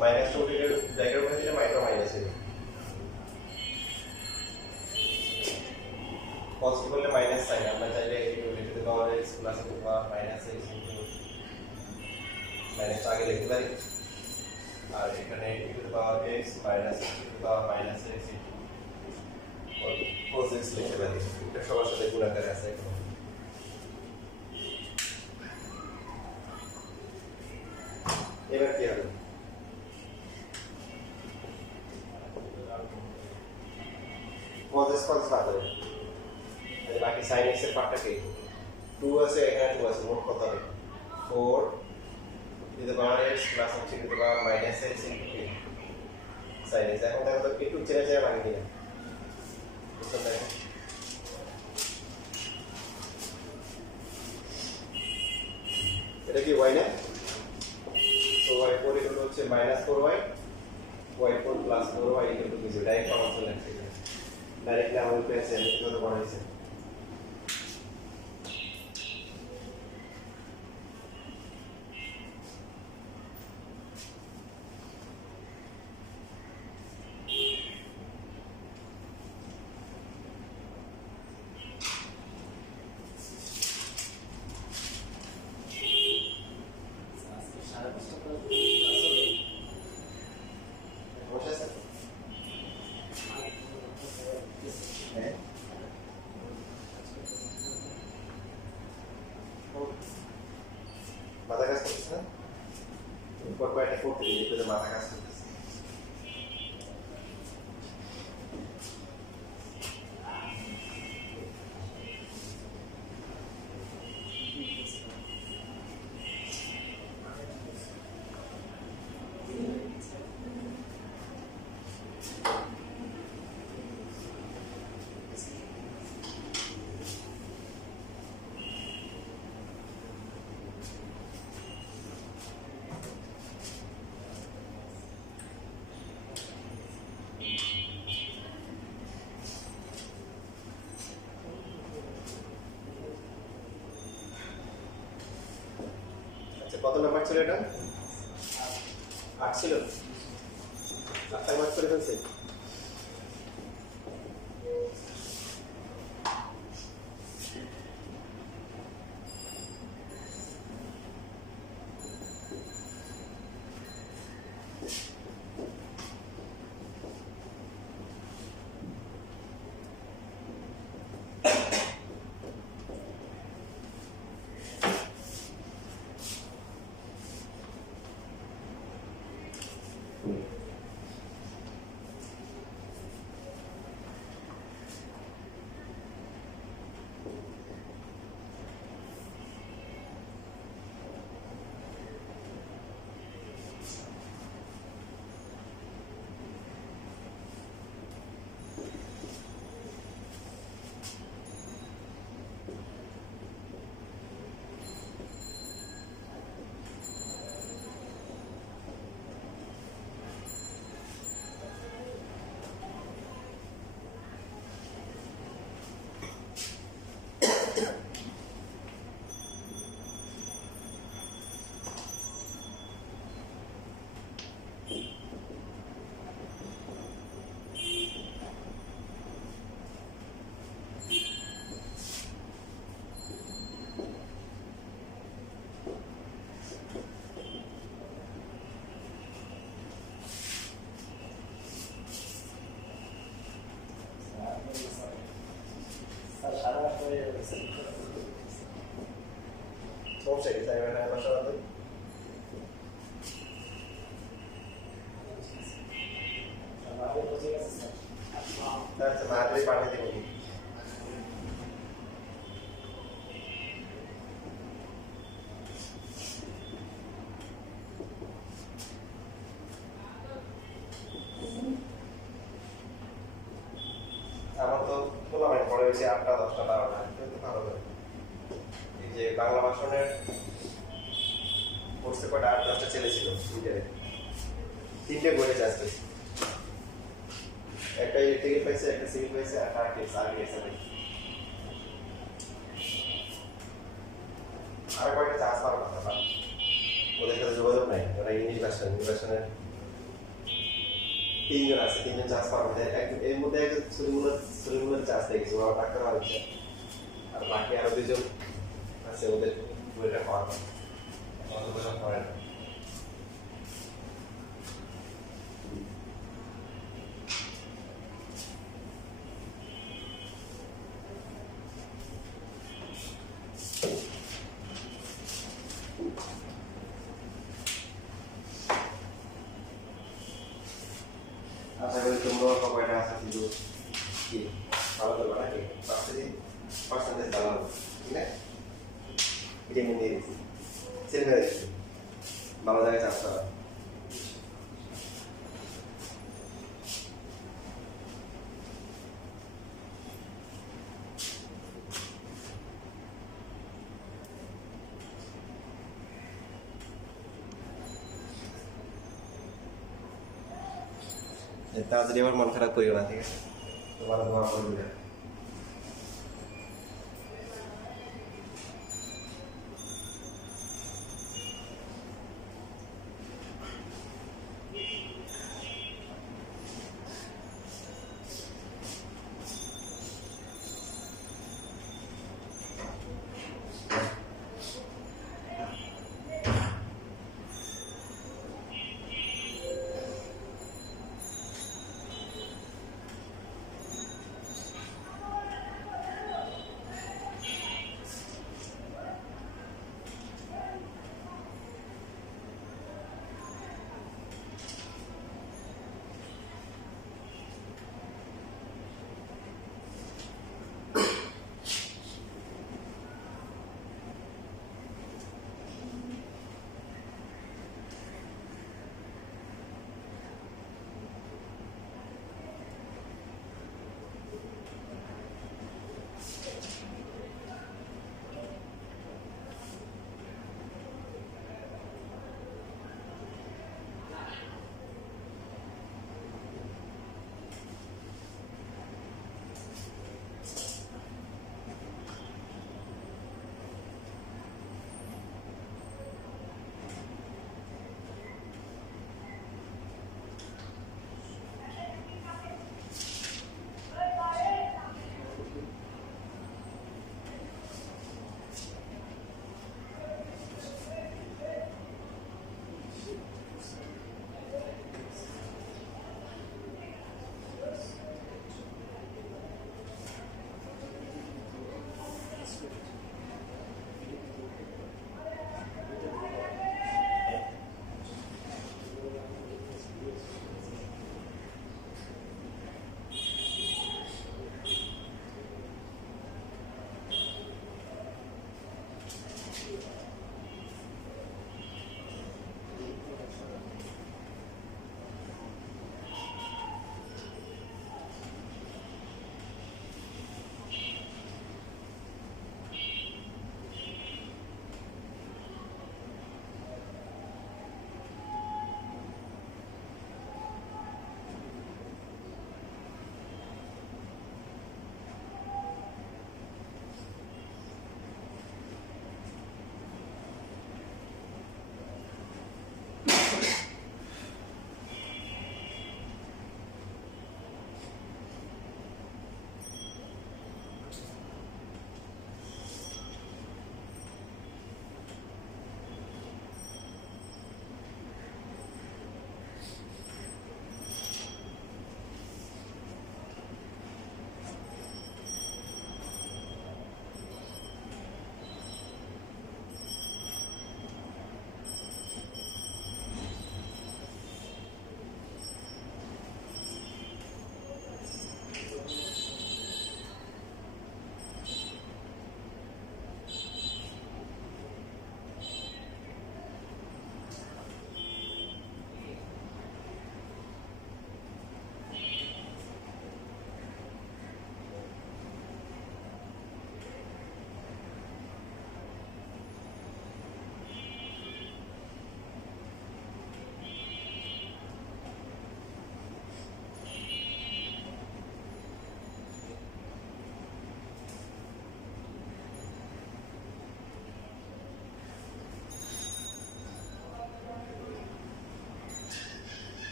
Minus two के bracket में दिया minus minus है possible है minus sine আমরা চাইলে e to the power x plus to power minus x into minus আগে লিখতে পারি, আর এখানে e to the power x মাইনাস e টু the power মাইনাস x ইনটু cos x লিখতে পারি। এটা সবার সাথে গুণ আকারে আছে এখন। এবার কি হবে? cos x cos বাদ হবে, বাকি sin x এর পার্টটা কি? 2 আছে, এখানে 2 আছে, মোট কত হবে? 4 e to the power x plus হচ্ছে e to the power minus x into sin x। এখন দেখো তো একটু চেঞ্জ হয়ে ভাঙি দিলাম, বুঝতে পারছেন? এটা কি y না? তো y4 ইকুয়াল হচ্ছে -4y y4 + 4y equal to 0 direct common চলে আসছে ডাইরেক্টলি আমাদের পেয়েছে কিভাবে বানাইছে মাথা কাজ করতেছে না উপর কয়েকটা করতে গিয়ে তো মাথা কাজ করতেছে কত নাম্বার ছিল এটা 8 ছিল 8টা মার্ক করে ফেলছে সমস্যা কি তাই না আমার সাথে আচ্ছা মাত্রই পাঠিয়ে দেব আমার তো বলা হয় পরে হয়েছে 8টা 10টা 12টা কিন্তু ভালো হবে এই যে বাংলা ভাষণের কোর্সে কয়টা 8-10টা ছেলে ছিল তিনটে বইয়ে যাচ্ছে একটা ইলেকট্রিক্যাল পাইছে একটা সিভিল পাইছে একটা আর্কিটেক্ট আছে আর কয়েকটা চান্স পাওয়ার কথা না ওদের সাথে যোগাযোগ নাই ওরা ইংলিশ ভার্সনের তিনজন আছে তিনজন চান্স পাওয়ার এর মধ্যে একজন সুরিমুলার চান্স দেখেছে ওরা ডাক্তার হওয়ার ইচ্ছা আর বাকি আরো দুজন আছে ওদের বইটা পাওয়ার কথা করে না আশা করি তোমরা কয়টা আছে কিন্তু কি ভালো করবে নাকি পার্সেন্টেজ চালাবো ঠিক না এটা আমি দিয়ে দিচ্ছি ছেলে দিচ্ছি ভালো জায়গায় চাষ করা তাড়াতাড়ি আবার মন খারাপ করিও না, ঠিক আছে? তোমার দোয়া করবে।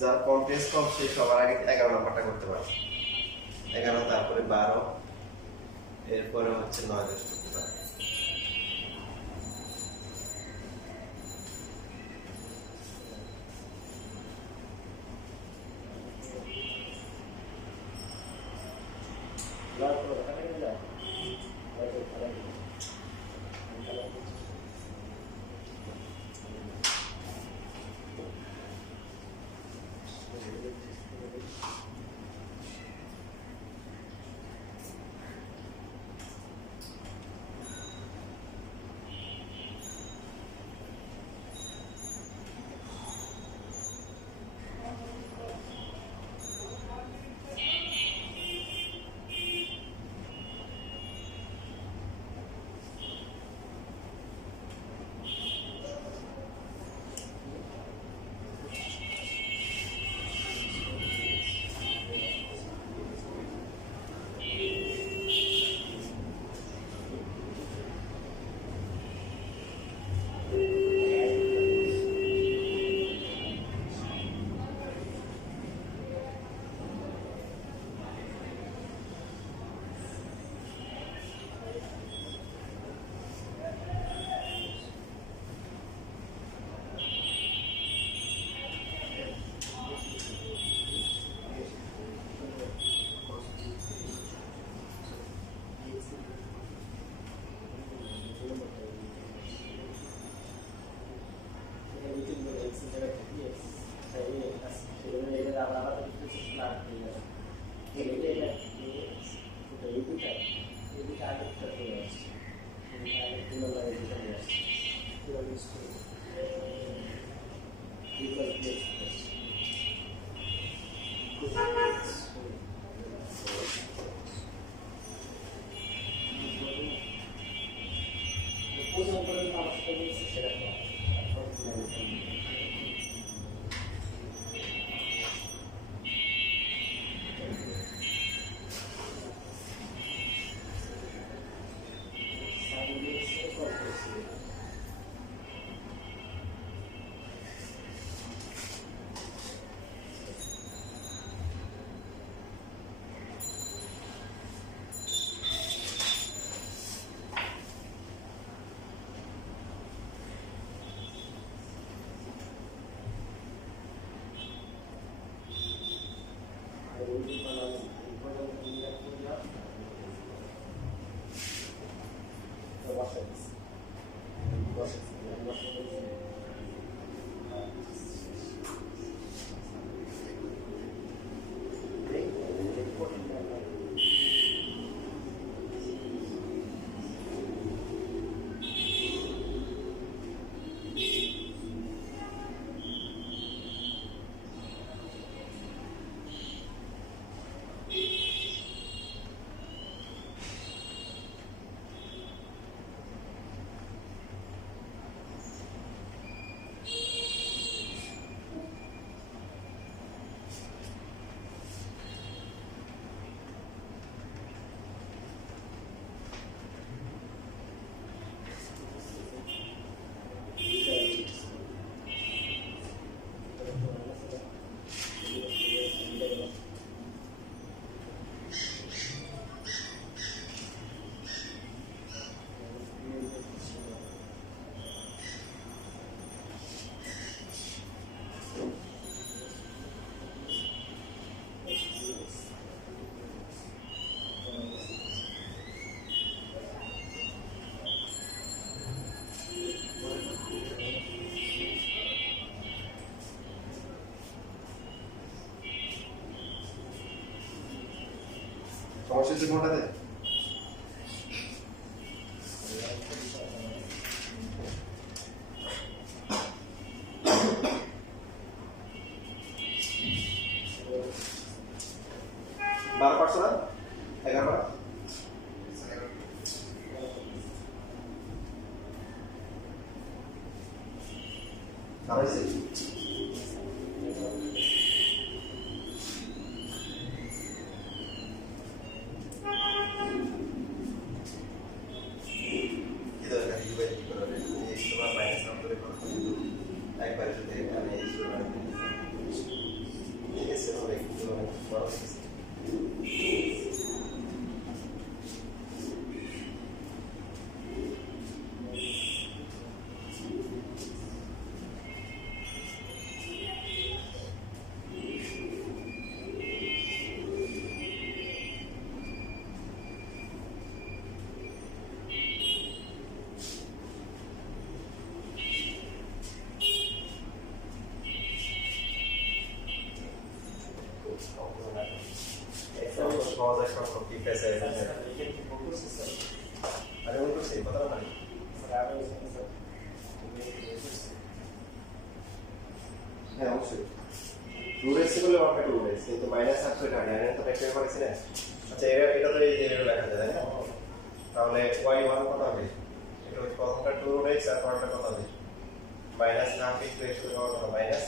যার কনফিডেন্স কম সে সবার আগে 11 নাম্বারটা করতে পারে। 11, তারপরে 12, এরপরে হচ্ছে 9 10 করতে পারে। সমস্যা হচ্ছে কোনটাতে? বারো পারছো না? 11 পারা? দাঁড়াইছে? সহজ একটা কি পেছে আরে ওই তো সেই কথা মানে হ্যাঁ অবশ্যই রুট এক্স বলে 1/2 রুট এক্স কিন্তু মাইনাস আছে এটা জানেন তো একটা ব্যাপার আছে না আচ্ছা এটা তো এই যে লেখা যায় তাই না তাহলে y1 কত হবে এটা হচ্ছে প্রথমটা 2 রুট এক্স আর পরেরটা কত হবে minus half x to x to power কত মাইনাস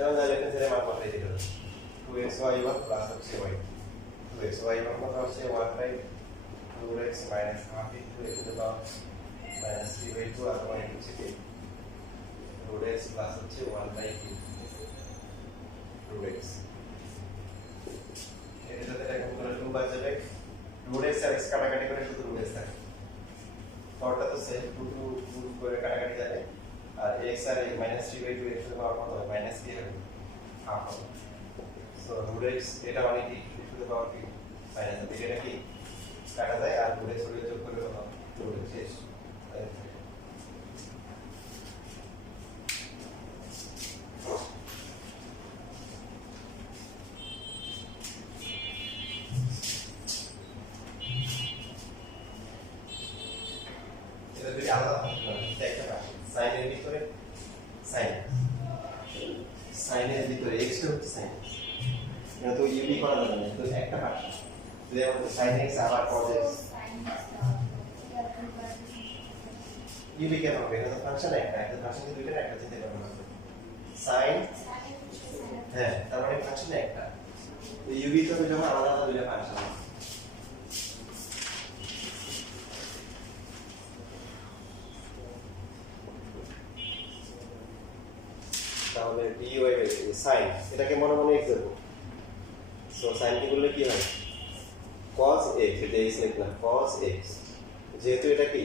এখন তাহলে এখানে ছেড়ে মান বসাই দিতে হবে 2xy1 প্লাস হচ্ছে y 2xy1 কত হচ্ছে 1/2 2x minus half into x to the power minus 3/2 R y হচ্ছে কি root x plus হচ্ছে 1/2 root x এর সাথে এখন করে 2 বাই যাবে root x আর x কাটাকাটি করে শুধু root x থাকে পরটা তো সেম 2 করে কাটাকাটি যাবে আর x R minus 3/2 x to the power কত হবে minus কি হবে half হবে সো root x এটা মানে কি x to the power কি minus এটা কি কাটা যায় আর root x হলে যোগ করলে কত root x শেষ আলাদা ফাংশন এটা একটা ফাংশন sin এর ভিতরে sin sin এর ভিতরে x টা হচ্ছে sin এটা তো ইউবি করা যাবে না তো একটা ফাংশন যদি আমরা sin x আবার cos x ইউবি কেন হবে এটা তো ফাংশন একটা ফাংশন কি দুইটা একটা চিন্তা করবেন না sin হ্যাঁ তার মানে ফাংশন একটা তো ইউবি তো যখন আলাদা আলাদা দুইটা ফাংশন তাহলে dy বাই sin এটাকে মনে মনে x দেব সো sin কি বললে কি হয় cos x এটা x লিখলাম cos x যেহেতু এটা কি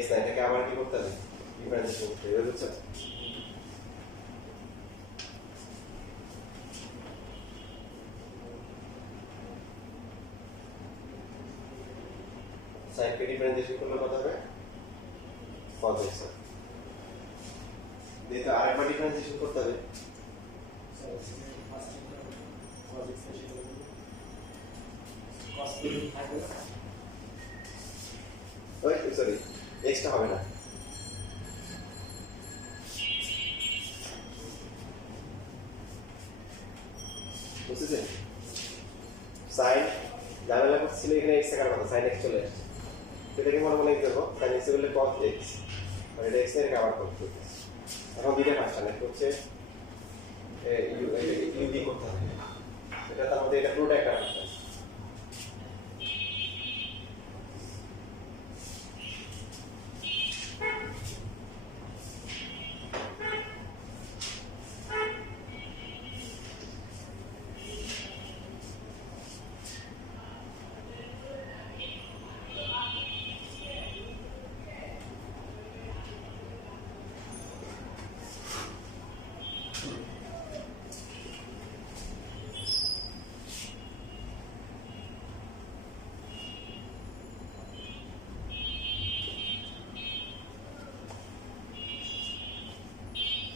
x না এটাকে আবার কি করতে হবে ডিফারেন্সিয়েশন করতে হবে বুঝছো sin কে ডিফারেন্সিয়েশন করলে কত হবে cos x দেখো আরেকবার ডিফারেন্সিয়েশন করতে হবে ওই সরি x টা হবে না বুঝছেন sin ঝামেলা করছিল এখানে x টাকার কথা sin x চলে আসছে এটাকে মনে মনে লিখবো sin x বলে cos x আর এটা x এর আবার করতে হবে এখন দুইটা ফাংশন একটা হচ্ছে ইউবি করতে হবে এটা তার মধ্যে এটা পুরোটা একটা ফাংশন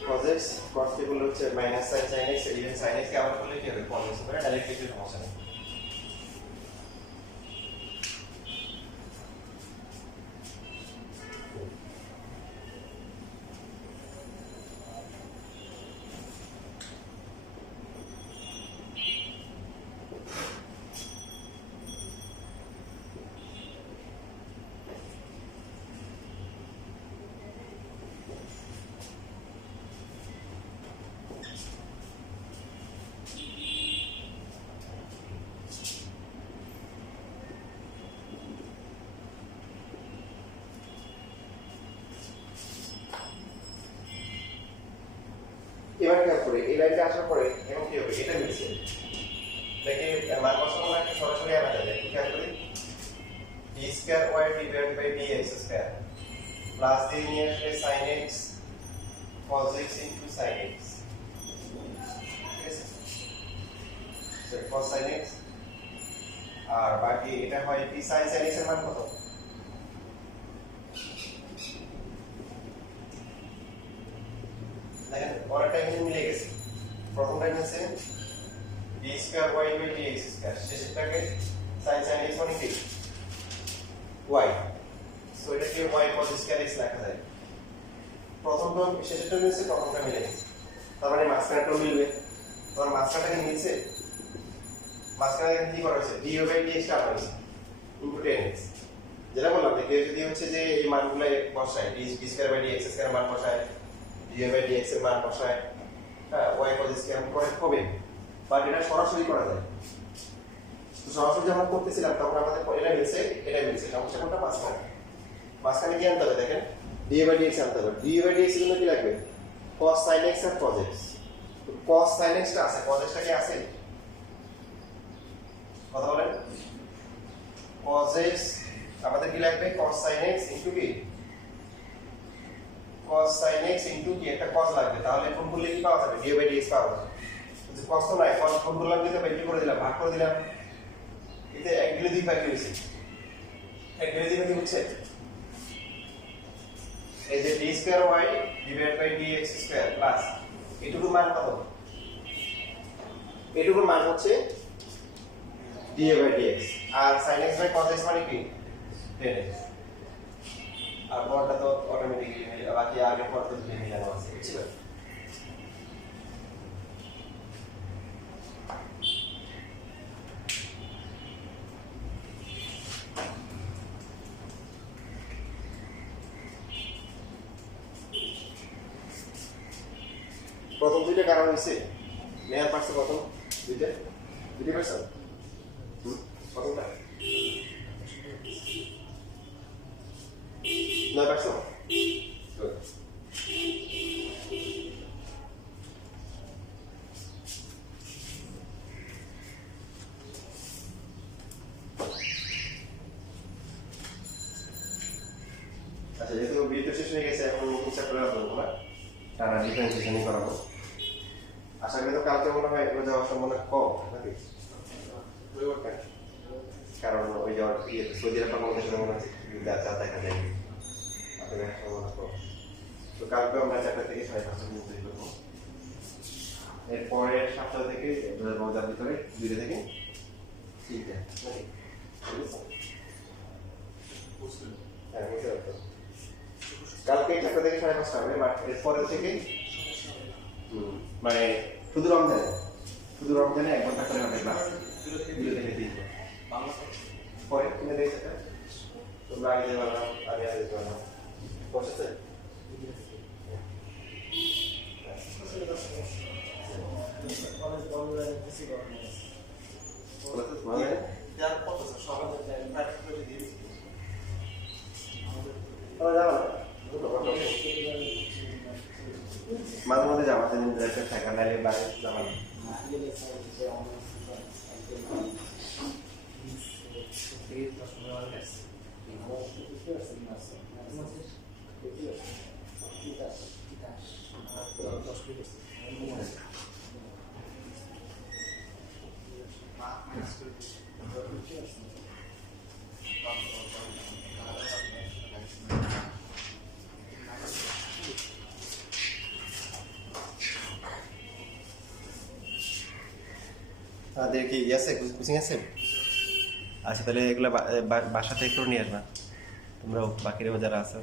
cos x cos কে বলে হচ্ছে minus sin x even sin x কে আবার করলে কি হবে cos x করে ডাইরেক্ট কিছু সমস্যা নেই এবার কি করে এই লাইনটা আসার পরে এবং কি হবে এটা মিলছে দেখে মান বসানো না একটা সরাসরি আনা যায় কি করে d square y divide by dx square plus দিয়ে নিয়ে আসলে sin x cos x into sin x ঠিক আছে তো cos sin x আর বাকি এটা হয় কি sin x এর মান কত দেখেন পরেরটা এখানে মিলে গেছে প্রথমটা হচ্ছে d square y by dx square শেষেরটাকে sin x মানে কি y সো এটাকে y cos স্কয়ার x লেখা যায় প্রথমটা শেষেরটা মিলছে প্রথমটা মিলে গেছে তার মানে মাঝখানেরটাও মিলবে তোমার মাঝখানটা কি মিলছে মাঝখানে কি করা হয়েছে d বাই dx টা আনা হয়েছে ইনটু 10x যেটা বললাম যে কেউ যদি হচ্ছে যে এই মানগুলো বসায় d square by dx square মান বসায় d বাই dx এর মান বসায় হ্যাঁ y cos স্কয়ার করে হবে বাট এটা সরাসরি করা যায় তো সরাসরি যখন করতেছিলাম তখন আমাদের এটা মিলছে সমস্যা কোনটা মাঝখানে কি আনতে হবে দেখেন d বাই dx আনতে হবে d বাই dx এর জন্য কি লাগবে cos sin x আর cos x তো cos sin x টা আছে cos x টা কি আছে কথা বলেন cos x আমাদের কি লাগবে cos sin x ইনটু কি cos sin x ইনটু কি একটা cos লাগবে তাহলে কোন করলে কি পাওয়া যাবে d বাই dx পাওয়া যাবে যে cos তো নাই cos কোন করলাম দিতে বেটি করে দিলাম ভাগ করে দিলাম এতে এক গেলে দুই ভাগ হয়েছে এক গেলে দুই ভাগ হচ্ছে এই যে d square y divide by dx square plus এটুকুর মান কত এটুকুর মান হচ্ছে d বাই dx আর sin x by cos x মানে কি 10x আর পরটা তো অটোমেটিক্যালি বাকি আগে পর তো মিলানো আছে, বুঝছেন? প্রথম দুইটা কারণ হয়েছে নেয়ার পারছে, প্রথম দুইটা পারছেন প্রথমটা 9 পারছো। আচ্ছা, যেহেতু বিয়ে শেষ হয়ে গেছে, এখন নতুন চ্যাপ্টার আসবো না, টানা ডিফারেন্সিয়েশনই করাবো। আশা করি তো কালকে মনে হয় এগুলো যাওয়ার সম্ভাবনা কম নাকি? কারণ ওই যাওয়ার সৌদি আরব বাংলাদেশের সাথে মনে হচ্ছে যা দেখা যায়, আপনাদের সম্ভাবনা কম। তো কালকে আমরা 4টা থেকে 5:30 পর্যন্ত করবো। এরপরে 7টা থেকে রোজার ভিতরে 2টা থেকে 3টা, নাকি? হ্যাঁ, বুঝতে পারতো। কালকে 4টা থেকে 5:30 হবে, বাট এরপরের থেকে মানে শুধু রমজানে 1 ঘন্টা করে হবে ক্লাস, 2 থেকে 3টা। পরে কিনে দিয়েছে, তোমরা আগে যে বানাও, আমি আগে বানাও, বসেছে। মাঝে মাঝে জামাতে থাকা নাইলে বাইরে জামা তাদের কি আছে কোচিং আছে? আচ্ছা, তাহলে এগুলো বাসাতে একটু নিয়ে আসবা তোমরাও, বাকিরাও যারা আছে।